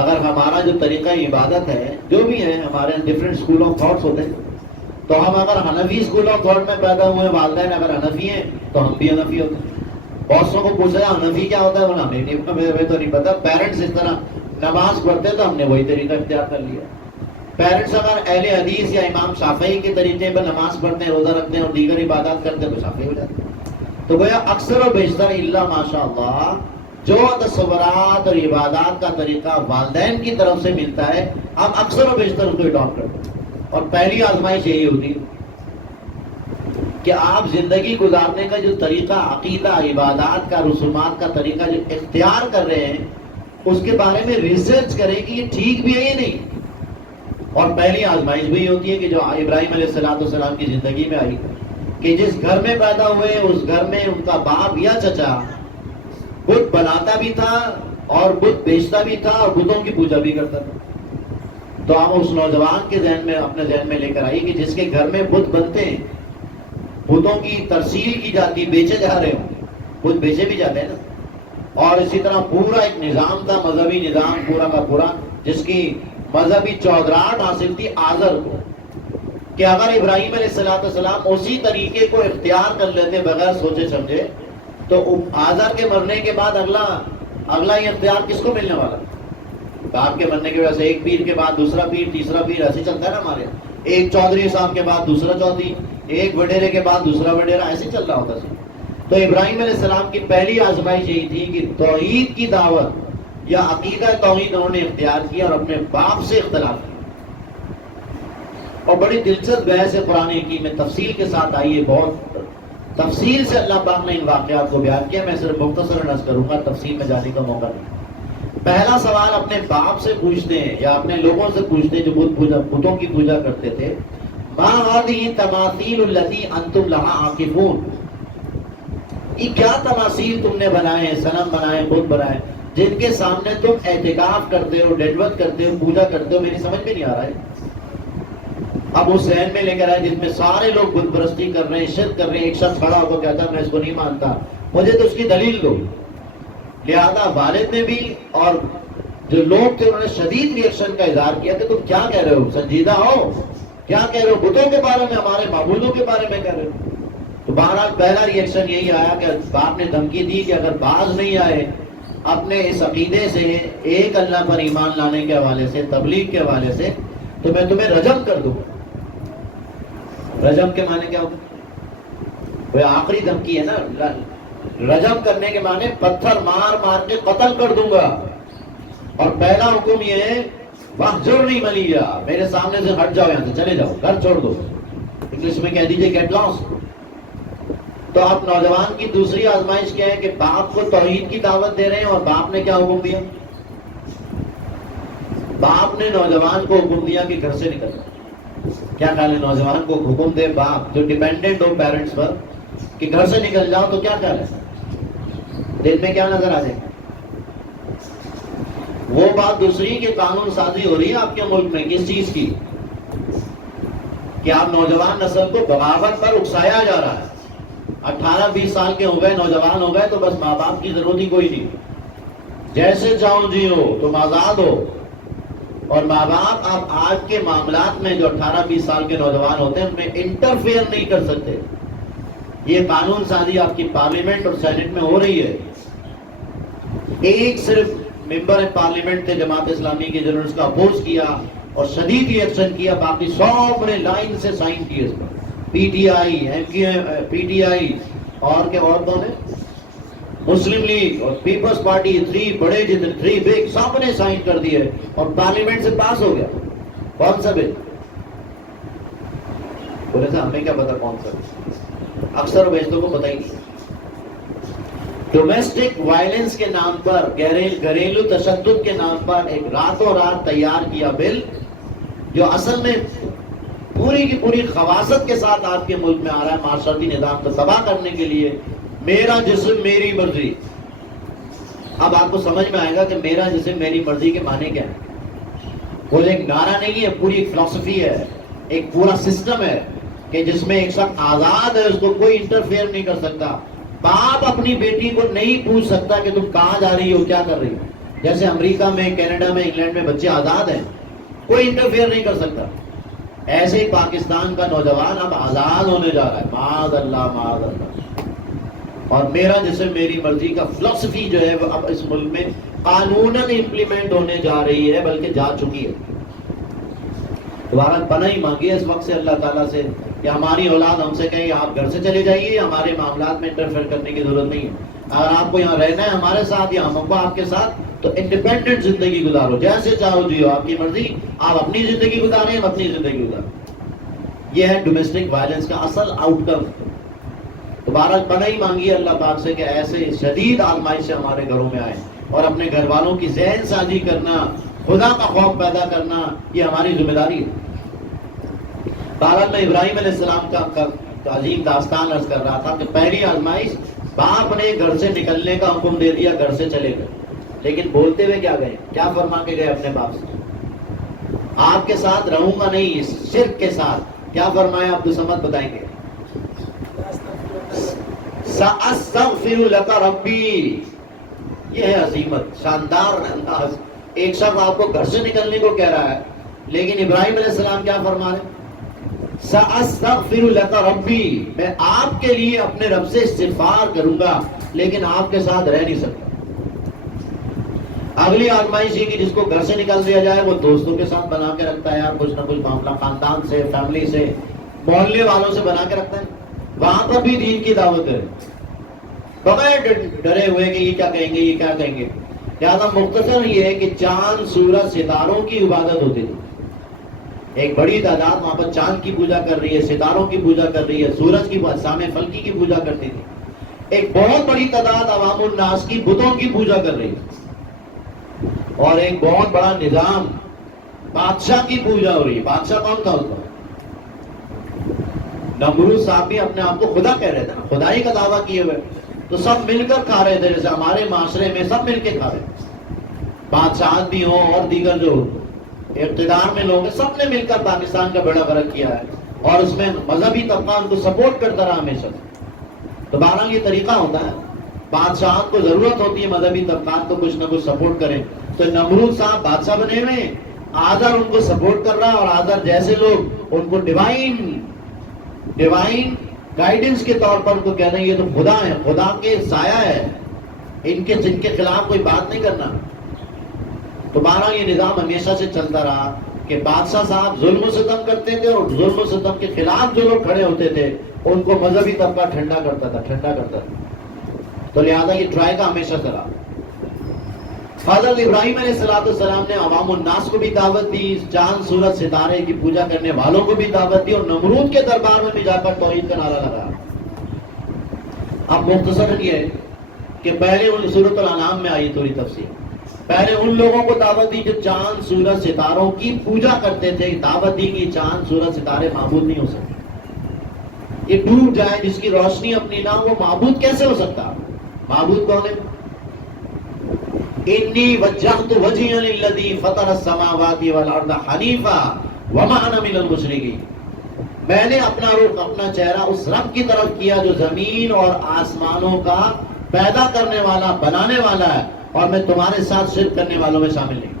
اگر ہمارا جو طریقہ عبادت ہے، جو بھی ہے، ہمارے ڈفرینٹ اسکول آف تھاٹس ہوتے ہیں، تو ہم اگر حنفی اسکول آف تھاٹ میں پیدا ہوئے، والدین اگر حنفی ہیں تو ہم بھی حنفی ہوتے ہیں۔ بہت کو پوچھا حنفی کیا ہوتا ہے، وہ ہمیں تو نہیں پتا۔ پیرنٹس اس طرح نماز پڑھتے تو ہم نے وہی طریقہ اختیار کر لیا۔ پیرنٹس اگر اہل حدیث یا امام شافعی کے طریقے پر نماز پڑھتے ہیں، روزہ رکھتے ہیں اور دیگر عبادات کرتے ہیں تو شافعی ہو جاتے ہیں۔ تو گویا اکثر و بیشتر الا ماشاء اللہ جو تصورات اور عبادات کا طریقہ والدین کی طرف سے ملتا ہے ہم اکثر و بیشتر اس کو اڈاپٹ کرتے ہیں، اور پہلی آزمائش یہی ہوتی ہے کہ آپ زندگی گزارنے کا جو طریقہ، عقیدہ، عبادات کا، رسومات کا طریقہ جو اختیار کر رہے ہیں اس کے بارے میں ریسرچ کریں کہ یہ ٹھیک بھی ہے یا نہیں۔ اور پہلی آزمائش بھی ہوتی ہے کہ جو ابراہیم علیہ السلام کی زندگی میں آئی کہ جس گھر میں پیدا ہوئے اس گھر میں ان کا باپ یا چچا بت بناتا بھی تھا اور بت بیچتا بھی تھا اور بتوں کی پوجا بھی کرتا تھا۔ تو ہم اس نوجوان کے ذہن میں، اپنے ذہن میں لے کر آئیے کہ جس کے گھر میں بت بنتے ہیں، بتوں کی ترسیل کی جاتی، بیچے جا رہے ہوں، بت بیچے بھی جاتے ہیں نا، اور اسی طرح پورا ایک نظام تھا، مذہبی نظام پورا کا پورا، جس کی مذہبی چودراہٹ حاصل تھی آزر کو، کہ اگر ابراہیم علیہ السلام اسی طریقے کو اختیار کر لیتے بغیر سوچے سمجھے تو آزر کے مرنے کے بعد اگلا یہ اختیار کس کو ملنے والا؟ باپ کے مرنے کی وجہ سے ایک پیر کے بعد دوسرا پیر، تیسرا پیر، ایسے چلتا ہے نا ہمارے، ایک چودھری صاحب کے بعد دوسرا چودھری، ایک وڈیرے کے بعد دوسرا وڈیرا، ایسے چل رہا ہوتا سر۔ تو ابراہیم علیہ السلام کی پہلی آزمائش یہی تھی کہ توحید کی دعوت یا عقیدہ توحید انہوں نے اختیار کیا اور اپنے باپ سے اختلاف کیا۔ اور بڑی دلچسپ بحث ہے قرآن حکیم میں، تفصیل کے ساتھ آئی ہے، بہت تفصیل سے اللہ پاک نے ان واقعات کو بیان کیا، میں صرف مختصر عرض کروں گا، تفصیل میں جانے کا موقع نہیں۔ پہلا سوال اپنے باپ سے پوچھتے ہیں یا اپنے لوگوں سے پوچھتے ہیں جو بتوں کی پوجا کرتے تھے، ما هذه التماثيل التي انتم لها عاکفون، یہ کیا تماثیل تم نے بنائے ہیں، صنم بنائے، بت بنائے، جن کے سامنے تم اعتکاف کرتے ہو، ڈنڈوت کرتے ہو، پوجا کرتے ہو، میری سمجھ میں نہیں آ رہا ہے۔ اب اس ذہن میں لے کر آئے جس میں سارے لوگ بت پرستی کر رہے ہیں، شرک کر رہے ہیں، ایک شخص کھڑا ہو کر کہتا ہے میں اس کو نہیں مانتا، مجھے تو اس کی دلیل دو۔ لہذا والد نے بھی اور جو لوگ تھے انہوں نے شدید ریئیکشن کا اظہار کیا کہ تم کیا کہہ رہے ہو، سنجیدہ ہو، کیا کہہ رہے ہو، بتوں کے بارے میں، ہمارے معبودوں کے بارے میں کہہ رہے ہو۔ تو بہرحال پہلا ریئیکشن یہی آیا کہ باپ نے دھمکی دی کہ اگر باز نہیں آئے اپنے اس عقیدے سے، ایک اللہ پر ایمان لانے کے حوالے سے، تبلیغ کے حوالے سے، تو میں تمہیں رجم کر دوں۔ رجم کے معنی کیا ہوگا؟ وہ آخری دھمکی ہے نا، رجم کرنے کے معنی پتھر مار مار کے قتل کر دوں گا۔ اور پہلا حکم یہ ہے وَاحْجُرْنِي مَلِيًّا، میرے سامنے سے ہٹ جاؤ، یہاں سے چلے جاؤ، گھر چھوڑ دو، انگلش میں کہہ دیجئے گیٹ لاسٹ۔ تو اب نوجوان کی دوسری آزمائش کیا ہے کہ باپ کو توحید کی دعوت دے رہے ہیں اور باپ نے کیا حکم دیا؟ باپ نے نوجوان کو حکم دیا کہ گھر سے نکل۔ کیا خیال ہے نوجوان کو حکم دے باپ جو ڈیپینڈنٹ ہو پیرنٹس پر کہ گھر سے نکل جاؤ، تو کیا خیال ہے؟ دل میں کیا نظر آ جائے؟ وہ بات دوسری کہ قانون سازی ہو رہی ہے آپ کے ملک میں کس چیز کی؟ کہ آپ نوجوان نسل کو بغاوت پر اکسایا جا رہا ہے۔ 18-20 سال کے ہو گئے، نوجوان ہو گئے تو بس ماں باپ کی ضرورت ہی کوئی نہیں، جیسے چاہو جیو، تم آزاد ہو۔ اور ماں باپ اب آج کے معاملات میں جو 18-20 سال کے نوجوان ہوتے ہیں ان میں انٹرفیئر نہیں کر سکتے۔ یہ قانون سازی آپ کی پارلیمنٹ اور سینٹ میں ہو رہی ہے۔ ایک صرف ممبر پارلیمنٹ تھے جماعت اسلامی کے جنہوں نے اس کا اپوز کیا اور شدید ریئیکشن کیا، باقی سب نے لائن سے سائن کیے اس پر، P T I, P T I اور کیا اور کون ہے، مسلم لیگ اور پیپلز پارٹی، 3 بڑے جتنے 3 بگ، سب نے سائن کر دیے اور پارلیمنٹ سے پاس ہو گیا۔ کون سا بل؟ بولے تھا ہمیں کیا پتا کون سا بل، اکثر بیچتوں کو پتہ ہی نہیں۔ ڈومیسٹک وائلنس کے نام پر، گھریلو تشدد کے نام پر ایک راتوں رات تیار کیا بل جو اصل میں پوری کی پوری خواصت کے ساتھ آپ کے ملک میں آ رہا ہے معاشرتی نظام کو تباہ کرنے کے لیے۔ میرا جسم میری مرضی۔ اب آپ کو سمجھ میں آئے گا کہ میرا جسم میری مرضی کے معنی کیا ہے۔ وہ ایک نعرہ نہیں ہے، پوری ایک فلسفی ہے، ایک پورا سسٹم ہے کہ جس میں ایک شخص آزاد ہے، اس کو کوئی انٹرفیئر نہیں کر سکتا۔ باپ اپنی بیٹی کو نہیں پوچھ سکتا کہ تم کہاں جا رہی ہو، کیا کر رہی ہو۔ جیسے امریکہ میں، کینیڈا میں، انگلینڈ میں بچے آزاد ہیں، کوئی انٹرفیئر نہیں کر سکتا، ایسے ہی پاکستان کا نوجوان اب آزاد ہونے جا رہا ہے، معاذ اللہ معاذ اللہ۔ اور میرا جسم میری مرضی کا فلسفی جو ہے وہ اب اس ملک میں قانوناً امپلیمنٹ ہونے جا رہی ہے، بلکہ جا چکی ہے۔ دوبارہ پناہی مانگی ہے اس وقت سے اللہ تعالیٰ سے کہ ہماری اولاد ہم سے کہیں آپ گھر سے چلے جائیے، ہمارے معاملات میں انٹرفیئر کرنے کی ضرورت نہیں ہے۔ اگر آپ کو یہاں رہنا ہے ہمارے ساتھ یا ہم کو آپ کے ساتھ، تو انڈیپینڈنٹ زندگی گزارو، جیسے چاہو جیو، آپ کی مرضی، آپ اپنی زندگی گزاریں، ہم اپنی زندگی گزاریں۔ یہ ہے ڈومیسٹک وائلنس کا اصل آؤٹ کم۔ دوبارہ پناہی مانگی اللہ پاک سے کہ ایسے شدید آزمائش سے ہمارے گھروں میں آئے، اور اپنے گھر والوں کی ذہن سازی کرنا، خدا کا خوف پیدا کرنا، یہ ہماری ذمہ داری ہے۔ بہرحال میں ابراہیم علیہ السلام کا عظیم داستان عرض کر رہا تھا کہ پہلی آزمائش، باپ نے گھر سے نکلنے کا حکم دے دیا، گھر سے چلے گئے، لیکن بولتے ہوئے کیا گئے، کیا فرما کے گئے اپنے باپ سے؟ آپ کے ساتھ رہوں گا نہیں، شرک کے ساتھ۔ کیا فرمایا؟ عبدالصمد بتائیں گے۔ سأستغفر لک ربی، یہ ہے عظیمت، شاندار انداز۔ ایک شخص آپ کو گھر سے نکلنے کو کہہ رہا ہے، لیکن ابراہیم علیہ السلام کیا فرما رہے؟ سأستغفر لک ربی، میں آپ کے لیے اپنے رب سے استغفار کروں گا، لیکن آپ کے ساتھ رہ نہیں سکتا۔ اگلی آزمائش یہ کہ جس کو گھر سے نکال دیا جائے وہ دوستوں کے ساتھ بنا کے رکھتا ہے، یار کچھ نہ کچھ معاملہ خاندان سے، فیملی سے، محلے والوں سے بنا کے رکھتا ہے، وہاں پر بھی دین کی دعوت ہے، بغیر ڈرے ہوئے کہ یہ کیا کہیں گے، یہ کیا کہیں گے۔ لہٰذا مختصر یہ ہے کہ چاند، سورج، ستاروں کی عبادت ہوتی تھی۔ ایک بڑی تعداد وہاں پر چاند کی پوجا کر رہی ہے، ستاروں کی پوجا کر رہی ہے، سورج کی، اجسام فلکی کی پوجا کرتی تھی۔ ایک بہت بڑی تعداد عوام الناس کی بتوں کی پوجا کر رہی ہے، اور ایک بہت بڑا نظام بادشاہ کی پوجا ہو رہی ہے۔ بادشاہ کون تھا اس کا؟ نمرود صاحب بھی اپنے آپ کو خدا کہہ رہے تھے نا، خدائی کا دعویٰ کیے ہوئے، تو سب مل کر کھا رہے تھے، جیسے ہمارے معاشرے میں سب مل کے کھا رہے تھے، بادشاہ بھی ہوں اور دیگر جو اقتدار میں لوگ ہیں، سب نے مل کر پاکستان کا بڑا فرق کیا ہے، اور اس میں مذہبی طبقہ ان کو سپورٹ کرتا رہا ہمیشہ۔ تو بہرحال یہ طریقہ ہوتا ہے، بادشاہت کو ضرورت ہوتی ہے مذہبی طبقات کو کچھ نہ کچھ سپورٹ کریں۔ تو نمرود صاحب بادشاہ بنے ہوئے، آذر ان کو سپورٹ کر رہا ہے، اور آذر جیسے لوگ ان کو ڈیوائن گائیڈنس کے طور پر ان کو کہتے ہیں یہ تو خدا ہے، خدا کے سایہ ہے، ان کے خلاف کوئی بات نہیں کرنا۔ تو بہرحال یہ نظام ہمیشہ سے چلتا رہا کہ بادشاہ صاحب ظلم و ستم کرتے تھے، اور ظلم و ستم کے خلاف جو لوگ کھڑے ہوتے تھے ان کو مذہبی طبقہ ٹھنڈا کرتا تھا۔ تو لہذا یہ ٹرائی کا ہمیشہ چلا۔ حضرت ابراہیم علیہ السلام نے عوام الناس کو بھی دعوت دی، چاند، سورج، ستارے کی پوجا کرنے والوں کو بھی دعوت دی، اور نمرود کے دربار میں بھی جا کر توحید کا نعرہ لگایا۔ اب مختصر یہ ہے کہ پہلے ان سورۃ الانعام میں آئی تھوڑی تفصیل، پہلے ان لوگوں کو دعوت دی جو چاند، سورج، ستاروں کی پوجا کرتے تھے، دعوت دی کہ چاند، سورج، ستارے معبود نہیں ہو سکتے، یہ ڈوب جائے، جس کی روشنی اپنی نہ ہو وہ معبود کیسے ہو سکتا؟ معبود کون ہے؟ انی وجہت وجہی للذی فطر السماوات والارض حنیفا وما انا من المشرکین، میں نے اپنا رخ، اپنا چہرہ اس رب کی طرف کیا جو زمین اور آسمانوں کا پیدا کرنے والا، بنانے والا ہے، اور میں تمہارے ساتھ شرک کرنے والوں میں شامل نہیں۔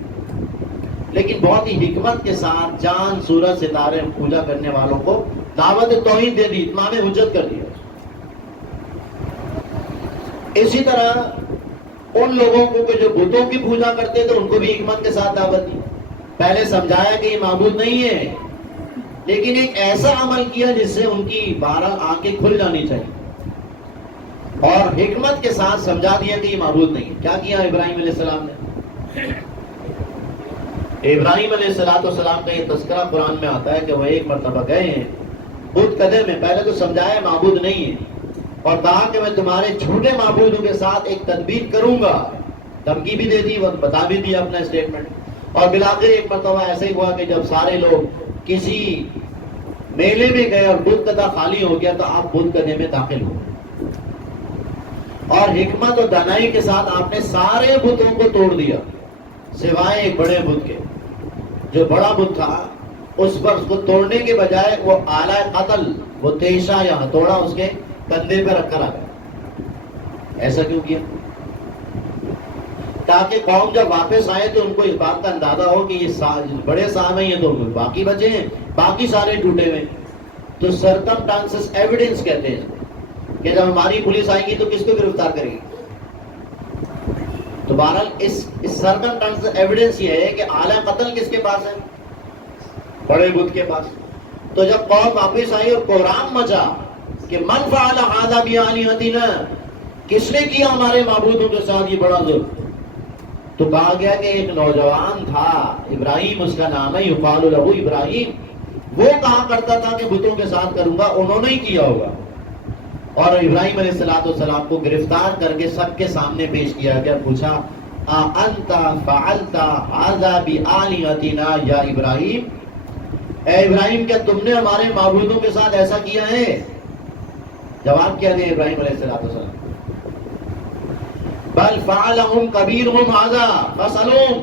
لیکن بہت ہی حکمت کے ساتھ چاند، سورج، ستارے پوجا کرنے والوں کو دعوت توحید دے دی، اتمام حجت کر دیا۔ اسی طرح ان لوگوں کو کہ جو بتوں کی پوجا کرتے تھے ان کو بھی حکمت کے ساتھ دعوت دی، پہلے سمجھایا کہ یہ معبود نہیں ہے، لیکن ایک ایسا عمل کیا جس سے ان کی 12 آنکھیں کھل جانی چاہیے، اور حکمت کے ساتھ سمجھا دیا کہ یہ معبود نہیں ہے۔ کیا کیا ابراہیم علیہ السلام نے؟ ابراہیم علیہ السلام کا یہ تذکرہ قرآن میں آتا ہے کہ وہ ایک مرتبہ گئے ہیں بت کدے میں، پہلے تو سمجھایا معبود نہیں ہے، اور کہا کہ میں تمہارے جھوٹے معبودوں کے ساتھ ایک تدبیر کروں گا، دھمکی بھی دے دی، بتا بھی دیا اپنا اسٹیٹمنٹ۔ اور بالآخر ایک مرتبہ ایسے ہی ہوا کہ جب سارے لوگ کسی میلے میں گئے اور بت کدہ خالی ہو گیا تو آپ بت کدے میں داخل ہو گئے، اور حکمت اور دانائی کے ساتھ آپ نے سارے بتوں کو توڑ دیا سوائے ایک بڑے بت کے۔ جو بڑا بت تھا اس پر اس کو توڑنے کے بجائے وہ آلہ قتل، وہ تیشا یا ہتھوڑا اس کے کندھے پہ رکھ کر آ گیا۔ ایسا کیوں کیا؟ تاکہ قوم جب واپس آئے تو ان کو اس بات کا اندازہ ہو کہ یہ بڑے صاحب ہیں، یہ تو باقی بچے ہیں، باقی سارے ٹوٹے ہوئے۔ تو سرکمٹانسس ایویڈنس کہتے ہیں کہ جب ہماری پولیس آئے گی تو کس کو گرفتار کرے گی۔ تو بہرحال اس سرکمٹانسس ایویڈنس یہ ہے کہ اعلی قتل کس کے پاس ہے؟ بڑے بت کے پاس۔ تو جب قوم واپس آئی اور قرآن مچا کہ من فعل هذا بآلهتنا، کس نے کیا ہمارے معبودوں کے ساتھ یہ بڑا ظلم؟ تو کہا گیا کہ ایک نوجوان تھا ابراہیم، اس کا نام ہے، یقال لہ ابراہیم، وہ کہا کرتا تھا کہ بتوں کے ساتھ کروں گا، انہوں نے ہی کیا ہوگا۔ اور ابراہیم علیہ السلام کو گرفتار کر کے سب کے سامنے پیش کیا گیا، پوچھا انت فعلت ھذا بآلہتنا یا ابراہیم، اے ابراہیم کیا تم نے ہمارے معبودوں کے ساتھ ایسا کیا ہے؟ جواب کیا دیا ابراہیم علیہ السلام؟ بل فعلہم کبیرہم ھذا فاسألوہم،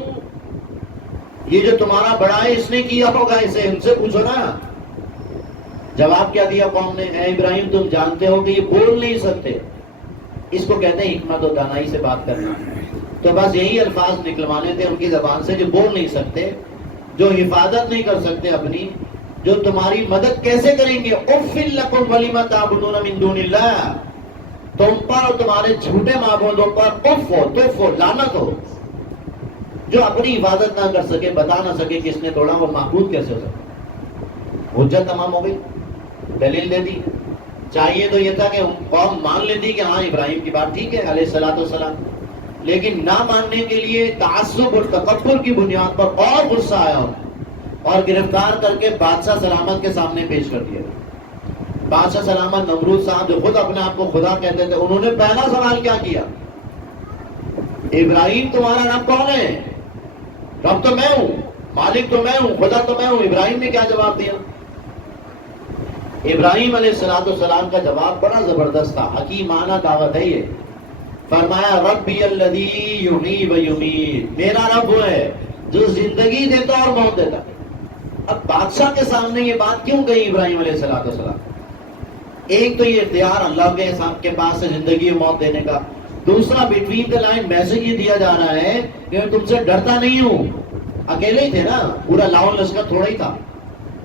یہ جو تمہارا بڑا ہے اس نے کیا ہوگا، اسے ان سے پوچھو نا۔ جواب کیا دیا قوم نے؟ اے ابراہیم تم جانتے ہو کہ یہ بول نہیں سکتے، اس کو کہتے ہیں حکمت و دانائی سے بات کرنا، تو بس یہی الفاظ نکلوانے تھے ان کی زبان سے جو بول نہیں سکتے، جو حفاظت نہیں کر سکتے اپنی، جو تمہاری مدد کیسے کریں گے؟ اُفٍ لَكُمْ وَلِمَ تَعْبُدُونَ مِن دُونِ اللَّهِ، تم پر اور تمہارے جھوٹے معبودوں پر اف ہو، تف ہو، لعنت ہو۔ جو اپنی حفاظت نہ کر سکے، بتا نہ سکے کس نے توڑا، وہ معبود کیسے ہو سکتا؟ حجت تمام ہو گئی، دلیل دے دی۔ چاہیے تو یہ تھا کہ قوم مان لیتی کہ ہاں ابراہیم کی بات ٹھیک ہے علیہ السلام، لیکن نہ ماننے کے لیے تعصب اور تکبر کی بنیاد پر اور غصہ آیا اور گرفتار کر کے بادشاہ سلامت کے سامنے پیش کر دیا۔ بادشاہ سلامت نمرود صاحب جو خود اپنے آپ کو خدا کہتے تھے، انہوں نے پہلا سوال کیا کیا؟ ابراہیم تمہارا رب کون ہے؟ رب تو میں ہوں، مالک تو میں ہوں، خدا تو میں ہوں۔ ابراہیم نے کیا جواب دیا؟ ابراہیم علیہ السلام کا جواب بڑا زبردست تھا، حکیمانہ دعوت ہے یہ۔ فرمایا ربی الذی یحیی و یمیت، میرا رب وہ ہے جو زندگی دیتا اور موت دیتا۔ اب بادشاہ کے سامنے یہ بات کیوں کہی ابراہیم علیہ السلام؟ ایک تو یہ اختیار اللہ کے پاس ہے زندگی اور موت دینے کا، دوسرا بٹوین دا لائن میسج یہ دیا جا رہا ہے کہ میں تم سے ڈرتا نہیں ہوں۔ اکیلے ہی تھے نا، پورا لاؤ لشکر تھوڑا ہی تھا،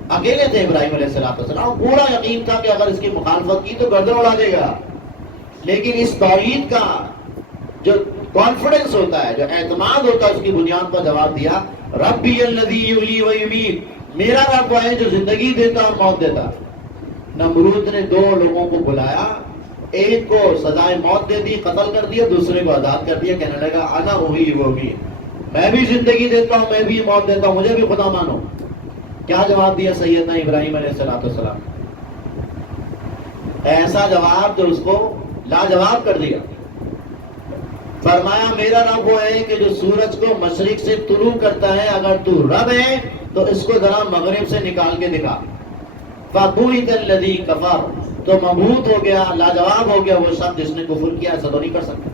اکیلے تھے ابراہیم علیہ السلام، پورا یقین تھا کہ اگر اس کی مخالفت کی تو گردن اڑا دے گا، لیکن اس توحید کا جو کانفیڈنس ہوتا ہے، جو اعتماد ہوتا ہے، اس کی بنیاد پر جواب دیا ربی الذی یحیی و یمیت، میرا رب وہ ہے جو زندگی دیتا اور موت دیتا۔ نمرود نے دو لوگوں کو بلایا، ایک کو سزائے موت دے دی، قتل کر دیا، دوسرے کو آزاد کر دیا، کہنے لگا انا احیی و امیت، میں بھی زندگی دیتا ہوں، میں بھی موت دیتا ہوں، مجھے بھی خدا مانو۔ کیا جواب دیا سیدنا ابراہیم علیہ السلام؟ ایسا جواب جو اس کو لاجواب کر دیا۔ فرمایا میرا رب وہ ہے کہ جو سورج کو مشرق سے طلوع کرتا ہے، اگر تو رب ہے تو اس کو ذرا مغرب سے نکال کے دکھا۔ فَبُهِتَ الَّذِي كَفَرَ، تو مبہوت ہو گیا، لاجواب ہو گیا وہ شخص جس نے کفر کیا، ایسا تو نہیں کر سکتا۔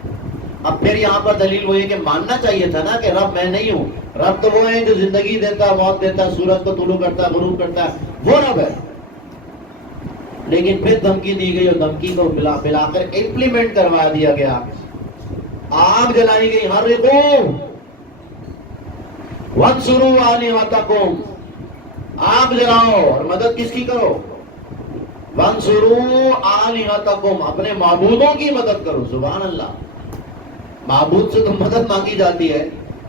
اب پھر یہاں پر دلیل وہ ہے کہ ماننا چاہیے تھا نا کہ رب میں نہیں ہوں، رب تو وہ ہے جو زندگی دیتا، موت دیتا، سورج کو طلوع کرتا، غروب کرتا ہے، وہ رب ہے۔ لیکن پھر دھمکی دی گئی اور دھمکی کو ملا کر امپلیمنٹ کروا دیا گیا۔ آگ جلائی گئی، حرقوا وانصروا آلہتکم، آگ جلاؤ اور مدد کس کی کرو؟ وانصروا آلہتکم، اپنے معبودوں کی مدد کرو۔ سبحان اللہ، معبود سے تو مدد مانگی جاتی ہے،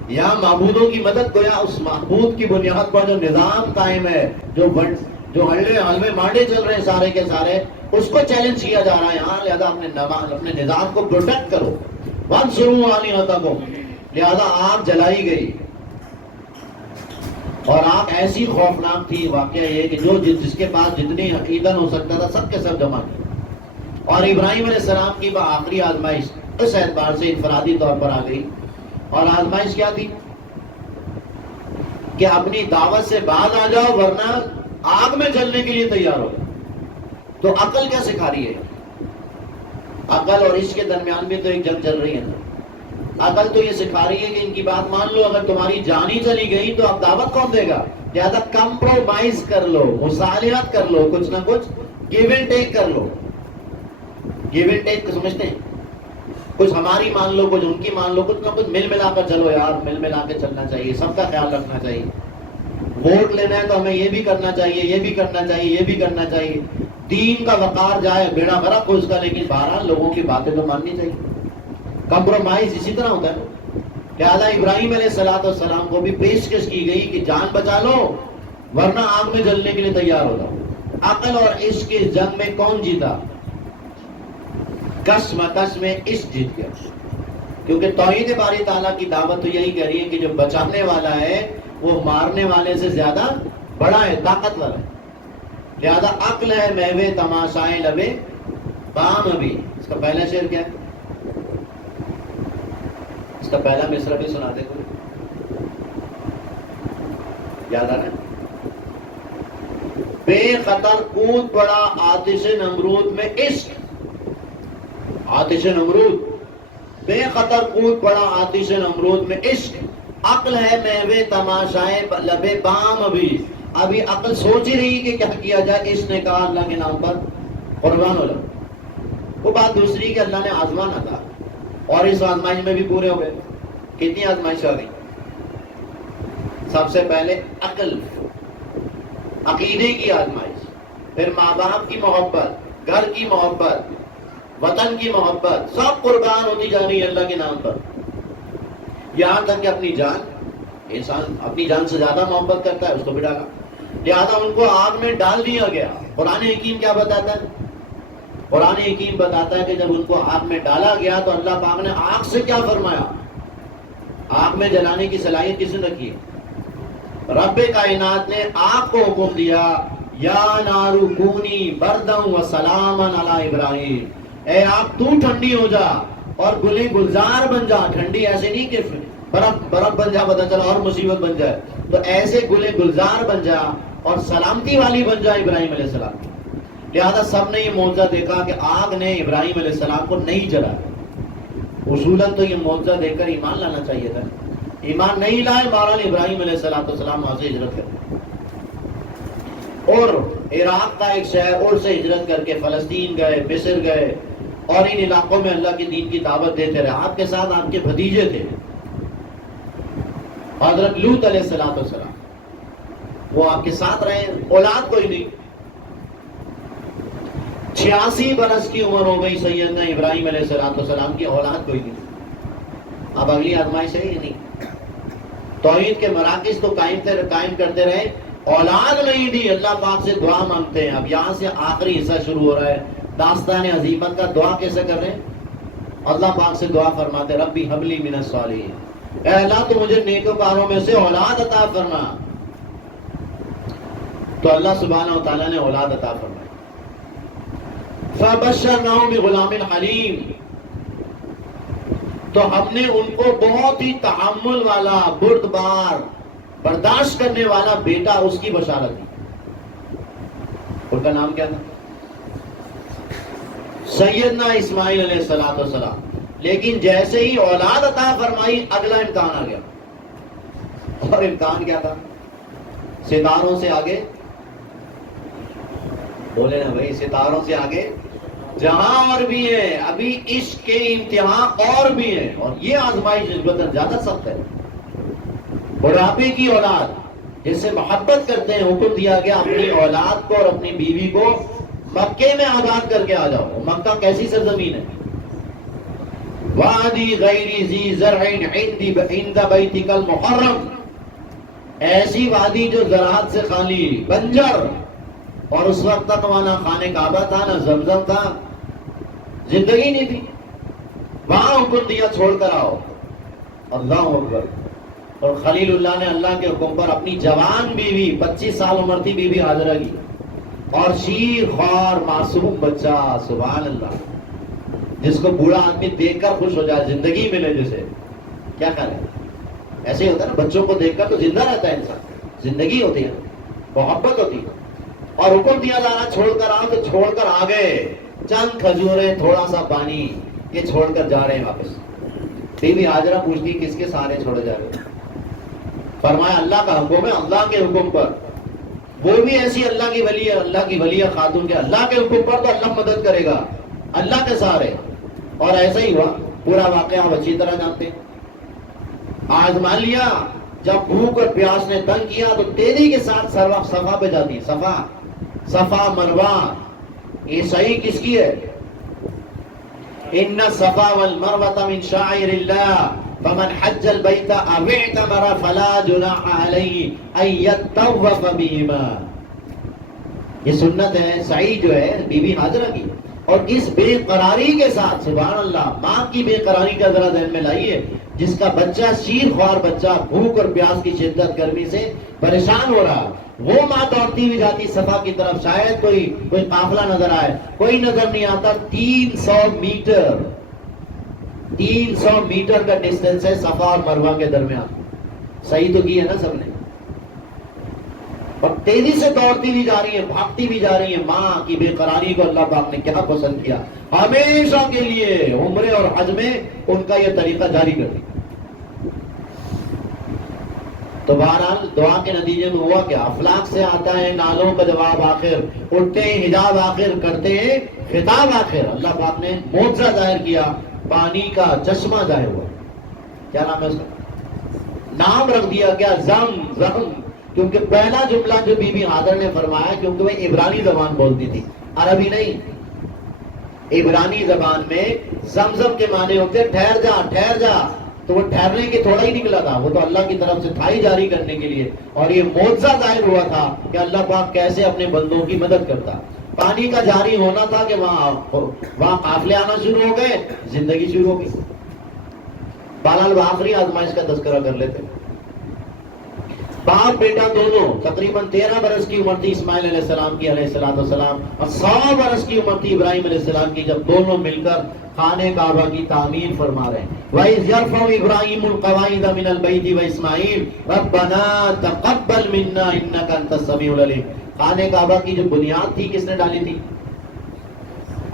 یہاں معبودوں کی مدد گویا اس معبود کی بنیاد پر جو نظام قائم ہے، جو حلوے مانڈے چل رہے ہیں سارے کے سارے، اس کو چیلنج کیا جا رہا ہے یہاں، لہذا اپنے نظام کو پروٹیکٹ کرو۔ وانصروا آلہتکم، لہذا آگ جلائی گئی، اور آگ ایسی خوفناک تھی، واقعہ یہ کہ جس کے پاس جتنی ایندھن ہو سکتا تھا سب کے سب جمع کیا۔ اور ابراہیم علیہ السلام کی آخری آزمائش اس اعتبار سے انفرادی طور پر آ گئی، اور آزمائش کیا تھی کہ اپنی دعوت سے باز آ جاؤ ورنہ آگ میں جلنے کے لیے تیار ہو۔ تو عقل کیا سکھا رہی ہے؟ عقل اور عشق کے درمیان بھی تو ایک جنگ چل رہی ہے نا۔ عقل تو یہ سکھا رہی ہے کہ ان کی بات مان لو، اگر تمہاری جان ہی چلی گئی تو اب دعوت کون دے گا؟ لہذا کمپرومائز کر لو، مصالحت کر لو، کچھ نہ کچھ گیو اینڈ ٹیک کر لو۔ گیو اینڈ ٹیک سمجھتے ہیں؟ کچھ ہماری مان لو، کچھ ان کی مان لو، کچھ نہ کچھ مل ملا کر چلو یار، مل ملا کے چلنا چاہیے، سب کا خیال رکھنا چاہیے۔ ووٹ لینا ہے تو ہمیں یہ بھی کرنا چاہیے، یہ بھی کرنا چاہیے، یہ بھی کرنا چاہیے، دین کا وقار جائے، بیڑا غرق ہو اس کا، لیکن بہرحال لوگوں کی باتیں تو ماننی چاہیے۔ کمپرومائز اسی طرح ہوتا ہے۔ لہذا ابراہیم علیہ السلام کو بھی پیشکش کی گئی کہ جان بچا لو ورنہ آگ میں جلنے کے لیے تیار ہو جاؤ۔ عقل اور عشق کی جنگ میں کون جیتا؟ کشمکش میں عشق جیت گیا. کیونکہ توحید باری تعالیٰ کی دعوت تو یہی کہہ رہی ہے کہ جو بچانے والا ہے وہ مارنے والے سے زیادہ بڑا ہے، طاقتور ہے. لہذا عقل ہے میوے تماشائے لبے بام ابھی. اس کا پہلا شعر کیا ہے؟ اس کا پہلا مصرع بھی سنا دے کوئی، یاد آ رہا ہے؟ بے خطر کود پڑا آتش نمرود میں عشق. آتش نمرود، بے خطر کود پڑا آتش نمرود میں عشق. عقل ہے میوے تماشائے لبے بام ابھی. ابھی عقل سوچ ہی رہی کہ کیا کیا جائے. عشق نے کہا اللہ کے نام پر قربان ہو جاؤ. وہ بات دوسری کہ اللہ نے آزمانا تھا اور اس آزمائش میں بھی پورے ہو گئے. کتنی آزمائش آ گئی؟ سب سے پہلے عقل، عقیدے کی آزمائش، پھر ماں باپ کی محبت، گھر کی محبت، وطن کی محبت، سب قربان ہوتی جا رہی ہے اللہ کے نام پر. یہاں تک کہ اپنی جان، انسان اپنی جان سے زیادہ محبت کرتا ہے، اس کو بھی ڈالا. لہذا ان کو آگ میں ڈال دیا گیا. قرآن حکیم کیا بتاتا ہے؟ قرآن حکیم بتاتا ہے کہ جب ان کو آگ میں ڈالا گیا تو اللہ پاک نے آگ سے کیا فرمایا؟ آگ میں جلانے کی صلاحیت کس نے رکھی ہے؟ رب کائنات نے آگ کو حکم دیا یا نارو کونی بردم و سلاما علی ابراہیم. اے آگ تو ٹھنڈی ہو جا اور گلے گلزار بن جا. ٹھنڈی ایسے نہیں کہ برف بن جا پتہ چلا اور مصیبت بن جائے. تو ایسے گلے گلزار بن جا اور سلامتی والی بن جا ابراہیم علیہ السلام. لہذا سب نے یہ معجزہ دیکھا کہ آگ نے ابراہیم علیہ السلام کو نہیں جلایا. اصولاً تو یہ معجزہ دیکھ کر ایمان لانا چاہیے تھا. ایمان نہیں لائے، بہرحال ابراہیم علیہ السلام وہاں سے ہجرت کر اور عراق کا ایک شہر اور سے ہجرت کر کے فلسطین گئے، مصر گئے اور ان علاقوں میں اللہ کے دین کی دعوت دیتے رہے. آپ کے ساتھ آپ کے بھتیجے تھے حضرت لوط علیہ السلام، وہ آپ کے ساتھ رہے. اولاد کوئی نہیں. 86 برس کی عمر ہو گئی سیدنا ابراہیم علیہ السلام کی، اولاد کوئی نہیں. اب اگلی آزمائش ہے ہی نہیں. توحید کے مراکز تو قائم کرتے رہے، اولاد نہیں دی. اللہ پاک سے دعا مانگتے ہیں. اب یہاں سے آخری حصہ شروع ہو رہا ہے داستان عظیمت کا. دعا کیسے کر رہے ہیں؟ اللہ پاک سے دعا فرماتے ربی حبلی من الصالحین. اے اللہ تو مجھے نیکوکاروں میں سے اولاد عطا فرما. تو اللہ سبحانہ و تعالیٰ نے اولاد عطا فرمائی. فبشرناہ بغلام حلیم. تو ہم نے ان کو بہت ہی تحمل والا، بردبار، برداشت کرنے والا بیٹا اس کی بشارت دی. ان کا نام کیا تھا؟ سیدنا اسماعیل علیہ السلام. لیکن جیسے ہی اولاد عطا فرمائی اگلا امتحان آ گیا. اور امتحان کیا تھا؟ ستاروں سے آگے، بولے نا بھائی، ستاروں سے آگے جہاں اور بھی ہے. ابھی عشق کے امتحان اور بھی ہیں، اور یہ آزمائش نسبتاً زیادہ سخت ہے. بڑھاپے کی اولاد جس سے محبت کرتے ہیں، حکم دیا گیا اپنی اولاد کو اور اپنی بیوی کو مکے میں آباد کر کے آ جاؤ. مکہ کیسی سرزمین ہے؟ وادی غیر ذی زرع عند بیتک المحرم. ایسی وادی جو زراعت سے خالی، بنجر. اور اس وقت تک وہاں نہ خانہ کعبہ تھا، نہ زمزم تھا، زندگی نہیں تھی. وہاں حکم دیا چھوڑ کر آؤ. اللہ اکبر. اور خلیل اللہ نے اللہ کے حکم پر اپنی جوان بیوی، 25 سال عمر تھی بیوی حاجرہ کی، اور شیر خوار معصوم بچہ، سبحان اللہ، جس کو بوڑھا آدمی دیکھ کر خوش ہو جائے، زندگی ملے جسے. کیا کرے؟ ایسے ہی ہوتا ہے نا، بچوں کو دیکھ کر تو زندہ رہتا ہے انسان. زندگی ہوتی ہے، محبت ہوتی ہے. اور حکم دیا جا رہا چھوڑ کر آؤ، تو چھوڑ کر آ گئے. چند کھجوریں، تھوڑا سا پانی، یہ چھوڑ کر جا رہے ہیں واپس. بیوی حاجرہ پوچھتی کس کے سہارے چھوڑے جا رہے ہیں؟ فرمایا اللہ کا حکم ہے، اللہ کے حکم پر. وہ بھی ایسی اللہ کی ولی ہے، اللہ کی ولی خاتون کے اللہ کے حکم پر تو اللہ مدد کرے گا، اللہ کے سہارے. اور ایسا ہی ہوا. پورا واقعہ ہم اچھی طرح جانتے ہیں. آزما لیا. جب بھوک اور پیاس نے تنگ کیا تو تیزی کے ساتھ صفا پہ جاتی. صفا مروہ. یہ صحیح کس کی ہے؟ ان الصفا والمروہ من شعائر اللہ فمن حج البیت او اعتمر فلا جناح علیہ ان یطوف بہما. یہ سنت ہے صحیح جو ہے بی بی حاجرہ کی. اور اس بے قراری کے ساتھ سبحان اللہ ماں کی بے قراری کا ذرا ذہن میں لائیے، جس کا بچہ شیر خوار بچہ بھوک اور پیاس کی شدت گرمی سے پریشان ہو رہا، وہ ماں دوڑتی ہوئی جاتی صفا کی طرف، شاید کوئی قافلہ نظر آئے، کوئی نظر نہیں آتا، 300 میٹر کا ڈسٹینس ہے صفا اور مروہ کے درمیان، صحیح تو کی ہے نا سب نے، اور تیزی سے دوڑتی بھی جا رہی ہے، بھاگتی بھی جا رہی ہے۔ ماں کی بے قراری کو اللہ پاک نے کیا پسند کیا، ہمیشہ کے لیے عمرے اور حج میں ان کا یہ طریقہ جاری کر دیا۔ تو بہرحال دعا کے نتیجے میں ہوا کیا، افلاک سے آتا ہے نالوں کا جواب آخر، اٹھتے ہیں حجاب آخر، کرتے ہیں خطاب آخر، اللہ پاک نے معجزہ ظاہر کیا، پانی کا چشمہ ظاہر ہوا۔ کیا نام ہے اس کا؟ نام رکھ دیا کیا؟ زم زم، کیونکہ پہلا جملہ جو بی بی حاضر نے فرمایا، کیونکہ وہ عبرانی زبان بولتی تھی، عربی نہیں، عبرانی زبان میں زمزم کے معنی ہوتے ہیں ٹھہر جا ٹھہر جا، تو وہ ٹھہرنے کے تھوڑا ہی نکلا تھا، وہ تو اللہ کی طرف سے تھا ہی جاری کرنے کے لیے، اور یہ معجزہ ظاہر ہوا تھا کہ اللہ پاک کیسے اپنے بندوں کی مدد کرتا۔ پانی کا جاری ہونا تھا کہ وہاں قافلے آنا شروع ہو گئے، زندگی شروع ہو گئی۔ بہرحال آخری آزمائش کا تذکرہ کر لیتے ہیں۔ باپ بیٹا دونوں، تقریباً 13 برس کی عمر تھی اسماعیل علیہ السلام کی علیہ السلام، اور 100 برس کی عمر تھی ابراہیم علیہ السلام کی، جب دونوں مل کر خانہ کعبہ کی تعمیر فرما رہے ہیں۔ وَإِذْ يَرْفَعُ إِبْرَاهِيمُ الْقَوَاعِدَ مِنَ الْبَيْتِ وَإِسْمَاعِيلُ رَبَّنَا تَقَبَّلْ مِنَّا إِنَّكَ أَنْتَ السَّمِيعُ الْعَلِيمُ۔ خانہ کعبہ کی جو بنیاد تھی کس نے ڈالی تھی؟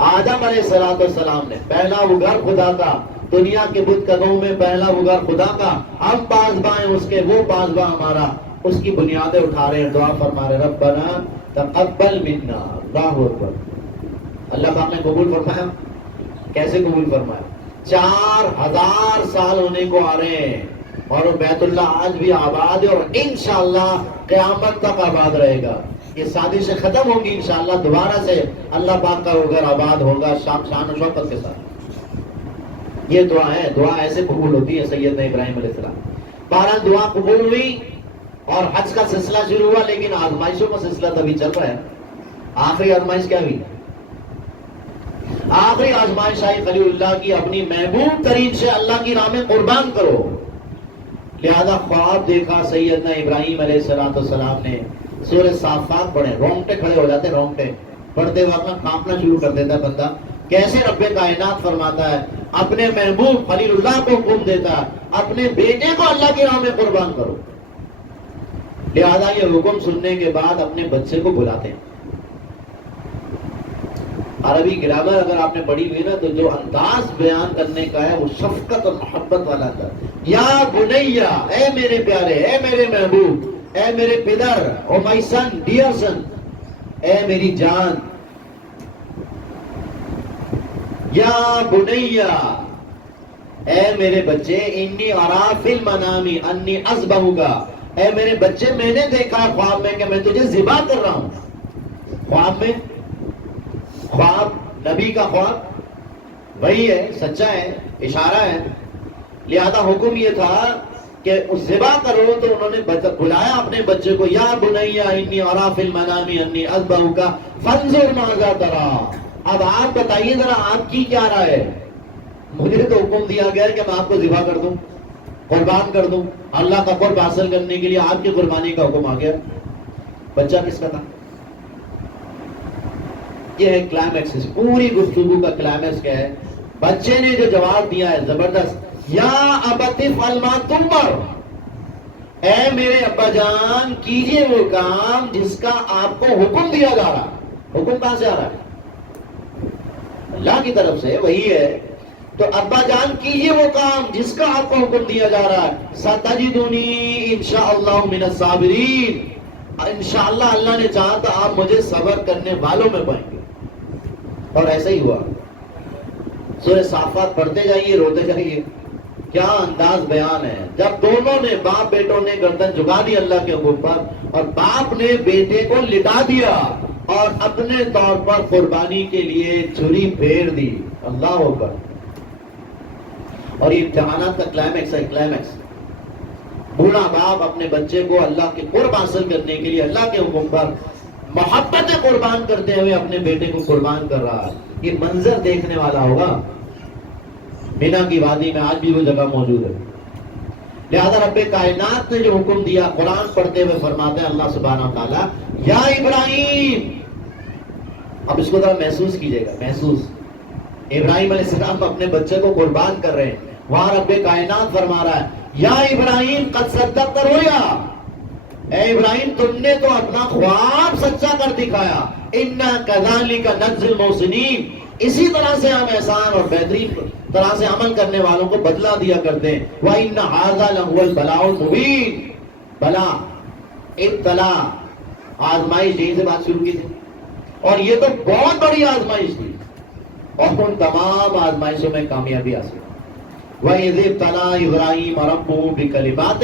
آدم علیہ السلام نے۔ پہلا وہ گھر خدا کا، دنیا کے بت قدموں میں پہلا وہ گھر خدا کا، ہم پاسباں اس کے، وہ پاسباں ہمارا، اس کی بنیادیں اٹھا رہے ہیں، دعا فرما رہے ہیں ربنا تقبل منا۔ اللہ اکبر، اللہ پاک نے قبول فرمایا۔ کیسے قبول فرمایا؟ 4000 سال ہونے کو آ رہے ہیں، اور وہ بیت اللہ آج بھی آباد ہے، اور انشاءاللہ قیامت تک آباد رہے گا۔ یہ سازشیں ختم ہوں گی انشاءاللہ، دوبارہ سے اللہ پاک کا وہ گھر آباد ہوگا شان و شوکت کے ساتھ۔ یہ دعا ہے، دعا ایسے قبول ہوتی ہے سیدنا ابراہیم علیہ السلام۔ بہرحال دعا قبول ہوئی اور حج کا سلسلہ شروع ہوا، لیکن آزمائشوں کا سلسلہ تبھی چل رہا ہے۔ آخری آزمائش کیا ہوئی؟ آخری آزمائش آئی خلیل اللہ کی، اپنی محبوب ترین سے اللہ کی راہ میں قربان کرو۔ لہذا خواب دیکھا سیدنا ابراہیم علیہ السلام نے۔ سورہ صافات پڑھیں، رونگٹے کھڑے ہو جاتے ہیں، رونگٹے پڑھتے وقت کانپنا شروع کر دیتا ہے بندہ، کیسے رب کائنات فرماتا ہے اپنے محبوب خلیل اللہ کو حکم دیتا ہے اپنے بیٹے کو اللہ کی راہ میں قربان کرو۔ لہذا یہ حکم سننے کے بعد اپنے بچے کو بلاتے ہیں۔ عربی گرامر اگر آپ نے پڑھی ہوئی نا، تو جو انداز بیان کرنے کا ہے وہ شفقت اور محبت والا انداز۔ یا بنیا، اے میرے پیارے، اے میرے محبوب، اے میرے پدر، او مائی سن، ڈیئر سن، اے میری جان، یا بنیا، اے میرے بچے، انی ارا فی المنام انی اذبحک، اے میرے بچے میں نے دیکھا خواب میں کہ میں تجھے ذبح کر رہا ہوں۔ خواب میں، خواب نبی کا خواب وہی ہے، سچا ہے، اشارہ ہے، لہذا حکم یہ تھا کہ اس ذبح کرو، تو انہوں نے بلایا اپنے بچے کو، یا بنیا انی ارا فی المنام انی اذبحک فانظر ماذا تری۔ اب آپ بتائیے ذرا آپ کی کیا رائے ہے؟ مجھے تو حکم دیا گیا کہ میں آپ کو ذبح کر دوں، قربان کر دوں، اللہ کا قرب حاصل کرنے کے لیے آپ کی قربانی کا حکم آ گیا۔ بچہ کس کا تھا؟ یہ ہے کلائمیکس، پوری گفتگو کا کلائمیکس کیا ہے؟ بچے نے جو جواب دیا ہے زبردست، یا ابت افعل ما تؤمر، اے میرے ابا جان کیجئے وہ کام جس کا آپ کو حکم دیا جا رہا ہے۔ حکم کہاں سے آ رہا ہے؟ اللہ کی طرف سے، وہی ہے۔ تو ابا جان کیجئے وہ کام جس کا آپ کو حکم دیا جا رہا ہے، ستجدنی انشاءاللہ من الصابرین، انشاءاللہ اللہ نے چاہا تو آپ مجھے صبر کرنے والوں میں پائیں گے۔ اور ایسا ہی ہوا۔ سورہ صافات پڑھتے جائیے، روتے جائیے، کیا انداز بیان ہے۔ جب دونوں نے، باپ بیٹوں نے گردن جھکا دی اللہ کے حکم پر، اور باپ نے بیٹے کو لٹا دیا اور اپنے طور پر قربانی کے لیے چھری پھیر دی۔ اللہ اکبر۔ اور یہ امتحانات کا کلائمیکس ہے، کلائمیکس۔ بوڑھا باپ اپنے بچے کو اللہ کے قرب حاصل کرنے کے لیے اللہ کے حکم پر محبت قربان کرتے ہوئے اپنے بیٹے کو قربان کر رہا ہے۔ یہ منظر دیکھنے والا ہوگا. مینا کی وادی میں آج بھی وہ جگہ موجود ہے. لہذا رب کائنات نے جو حکم دیا قرآن پڑھتے ہوئے فرماتے ہیں اللہ سبحانہ و تعالیٰ یا ابراہیم. اب اس کو ذرا محسوس کیجئے گا. محسوس ابراہیم علیہ السلام اپنے بچے کو قربان کر رہے ہیں. وہاں رب کائنات فرما رہا ہے یا ابراہیم قد صدقت رؤیا. اے ابراہیم تم نے تو اپنا خواب سچا کر دکھایا. انا کذالک نجزی المحسنین. اسی طرح سے ہم احسان اور بہترین طرح سے عمل کرنے والوں کو بدلہ دیا کرتے ہیں. وَإِنَّ هَذَا لَهُوَ الْبَلَاءُ الْمُبِينُ. بلا ابتلا آزمائش یہی سے بات شروع کی تھی اور یہ تو بہت بڑی آزمائش تھی اور ان تمام آزمائشوں میں کامیابی حاصل. وَإِذِ ابْتَلَىٰ إِبْرَاهِيمَ رَبُّهُ بِكَلِمَاتٍ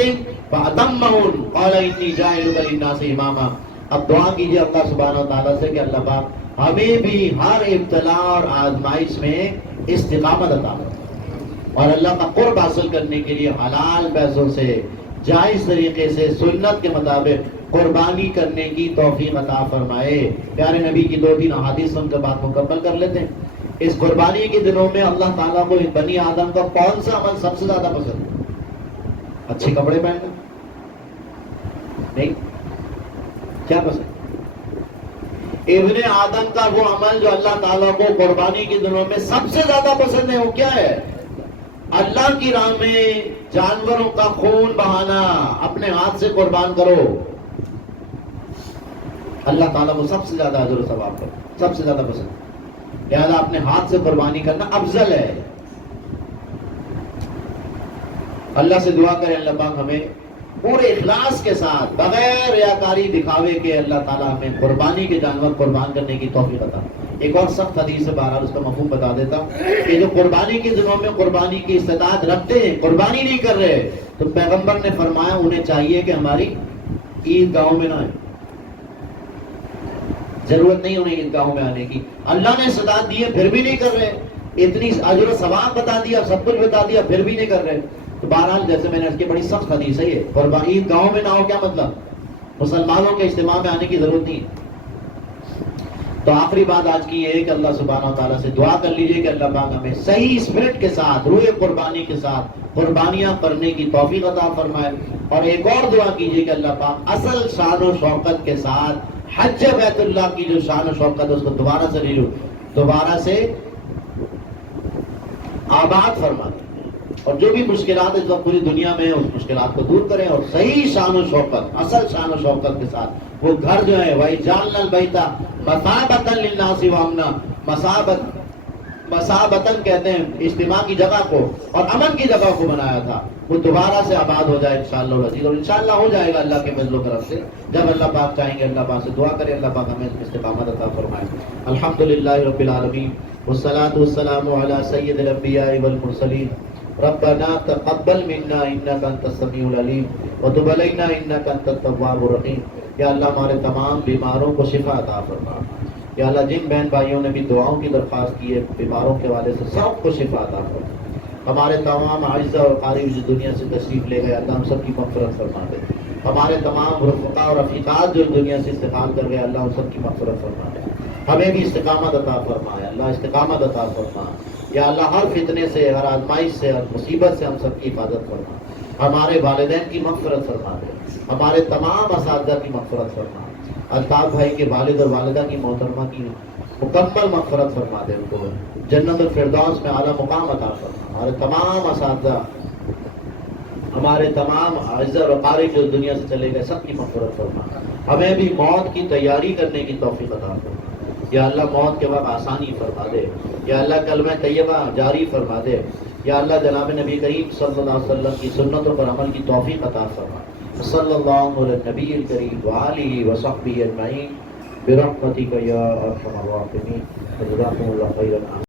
فَأَتَمَّهُنَّ قَالَ إِنِّي جَاعِلُكَ لِلنَّاسِ إِمَامًا. اب دعا کیجئے اللہ سبحانہ و تعالیٰ سے کہ اللہ پاک ہمیں بھی ہر ابتلا اور آزمائش میں استقامت عطا فرمائے اور اللہ کا قرب حاصل کرنے کے لیے حلال پیسوں سے جائز طریقے سے سنت کے مطابق قربانی کرنے کی توفیق عطا فرمائے. پیارے نبی کی 2-3 احادیث سن کر بات مکمل کر لیتے ہیں. اس قربانی کے دنوں میں اللہ تعالیٰ کو بنی آدم کا کون سا عمل سب سے زیادہ پسند ہے؟ اچھے کپڑے پہننا نہیں؟ کیا پسند؟ ابن آدم کا وہ عمل جو اللہ تعالیٰ کو قربانی کے دنوں میں سب سے زیادہ پسند ہے وہ کیا ہے؟ اللہ کی راہ میں جانوروں کا خون بہانا. اپنے ہاتھ سے قربان کرو. اللہ تعالیٰ کو سب سے زیادہ اجر و ثواب کرو, سب سے زیادہ پسند. لہذا اپنے ہاتھ سے قربانی کرنا افضل ہے. اللہ سے دعا کریں اللہ پاک ہمیں پورے اخلاص کے ساتھ بغیر ریاکاری دکھاوے کے اللہ تعالیٰ ہمیں قربانی کے جانور قربان کرنے کی توفیق عطا. ایک اور سخت حدیث سے بہرحال اس کا مفہوم بتا دیتا ہوں کہ جو قربانی کے دنوں میں قربانی کی استطاعت رکھتے ہیں قربانی نہیں کر رہے تو پیغمبر نے فرمایا انہیں چاہیے کہ ہماری عید گاہوں میں نہ آئے. ضرورت نہیں انہیں عید گاہوں میں آنے کی. اللہ نے استطاعت دی ہے پھر بھی نہیں کر رہے. اتنی اجر و ثواب بتا دیا سب کچھ بتا دیا پھر بھی نہیں کر رہے. تو بہرحال جیسے میں نے اس کی بڑی سخت حدیث ہے یہ قربانی عید گاہوں میں نہ ہو کیا مطلب؟ مسلمانوں کے اجتماع میں آنے کی ضرورت نہیں ہے. تو آخری بات آج کی یہ ہے کہ اللہ سبحانہ و تعالیٰ سے دعا کر لیجئے کہ اللہ پاک ہمیں صحیح اسپرٹ کے ساتھ روح قربانی کے ساتھ قربانیاں کرنے کی توفیق عطا فرمائے. اور ایک اور دعا کیجئے کہ اللہ پاک اصل شان و شوکت کے ساتھ حج بیت اللہ کی جو شان و شوکت ہے اس کو دوبارہ سے لے لو, دوبارہ سے آباد فرما دیں اور جو بھی مشکلات اس وقت پوری دنیا میں ہیں اس مشکلات کو دور کریں اور صحیح شان و شوکت اصل شان و شوکت کے ساتھ وہ گھر جو ہے وَإِجْعَلْنَا الْبَيْتَ مَثَابَةً لِلنَّاسِ وَأَمْنًا. مسابتاً کہتے ہیں اجتماع کی جگہ کو اور امن کی جگہ کو بنایا تھا وہ دوبارہ سے آباد ہو جائے انشاءاللہ العزیز. اور انشاءاللہ ہو جائے گا اللہ کے فضل و کرم سے جب اللہ پاک چاہیں گے. اللہ پاک سے دعا کریں اللہ پاک ہمیں استقامت عطا فرمائے. الحمدللہ رب العالمین والصلاة والسلام علی سید الانبیاء والمرسلین. ربنا تقبل منا انک انت السمیع العلیم وتب علینا انک انت التواب الرحیم. یا اللہ ہمارے تمام بیماروں کو شفا عطا فرما. یا اللہ جن بہن بھائیوں نے بھی دعاؤں کی درخواست کی ہے بیماروں کے حوالے سے سب کو شفا عطا فرما. ہمارے تمام اعزاء اور قاری جو دنیا سے تشریف لے گئے اللہ ہم سب کی مغفرت فرما دے. ہمارے تمام رفقا اور رفیقات جو دنیا سے استقال کر گئے اللہ ہم سب کی مغفرت فرما دے. ہمیں بھی استقامت عطا فرما. اللہ استقامت عطا فرما. یا اللہ ہر فتنے سے ہر آزمائش سے ہر مصیبت سے ہم سب کی حفاظت فرما. ہمارے والدین کی مغفرت فرما دے. ہمارے تمام اساتذہ کی مغفرت فرما. الطاف بھائی کے والد اور والدہ کی محترمہ کی مکمل مغفرت فرما دے. ان کو جنت الفردوس میں اعلیٰ مقام عطا فرما. ہمارے تمام اساتذہ ہمارے تمام اعزاء اور اقارب جو دنیا سے چلے گئے سب کی مغفرت فرما. ہمیں بھی موت کی تیاری کرنے کی توفیق عطا فرما. یا اللہ موت کے وقت آسانی فرما دے. یا اللہ کلمہ طیبہ جاری فرما دے. یا اللہ جناب نبی کریم صلی اللہ علیہ وسلم کی سنتوں پر عمل کی توفیق عطا فرما. صلی اللہ علیہ نبی الکریم وآلہ وصحبہ اجمعین برحمتک یا ارحم الراحمین. جزاکم اللہ خیرا.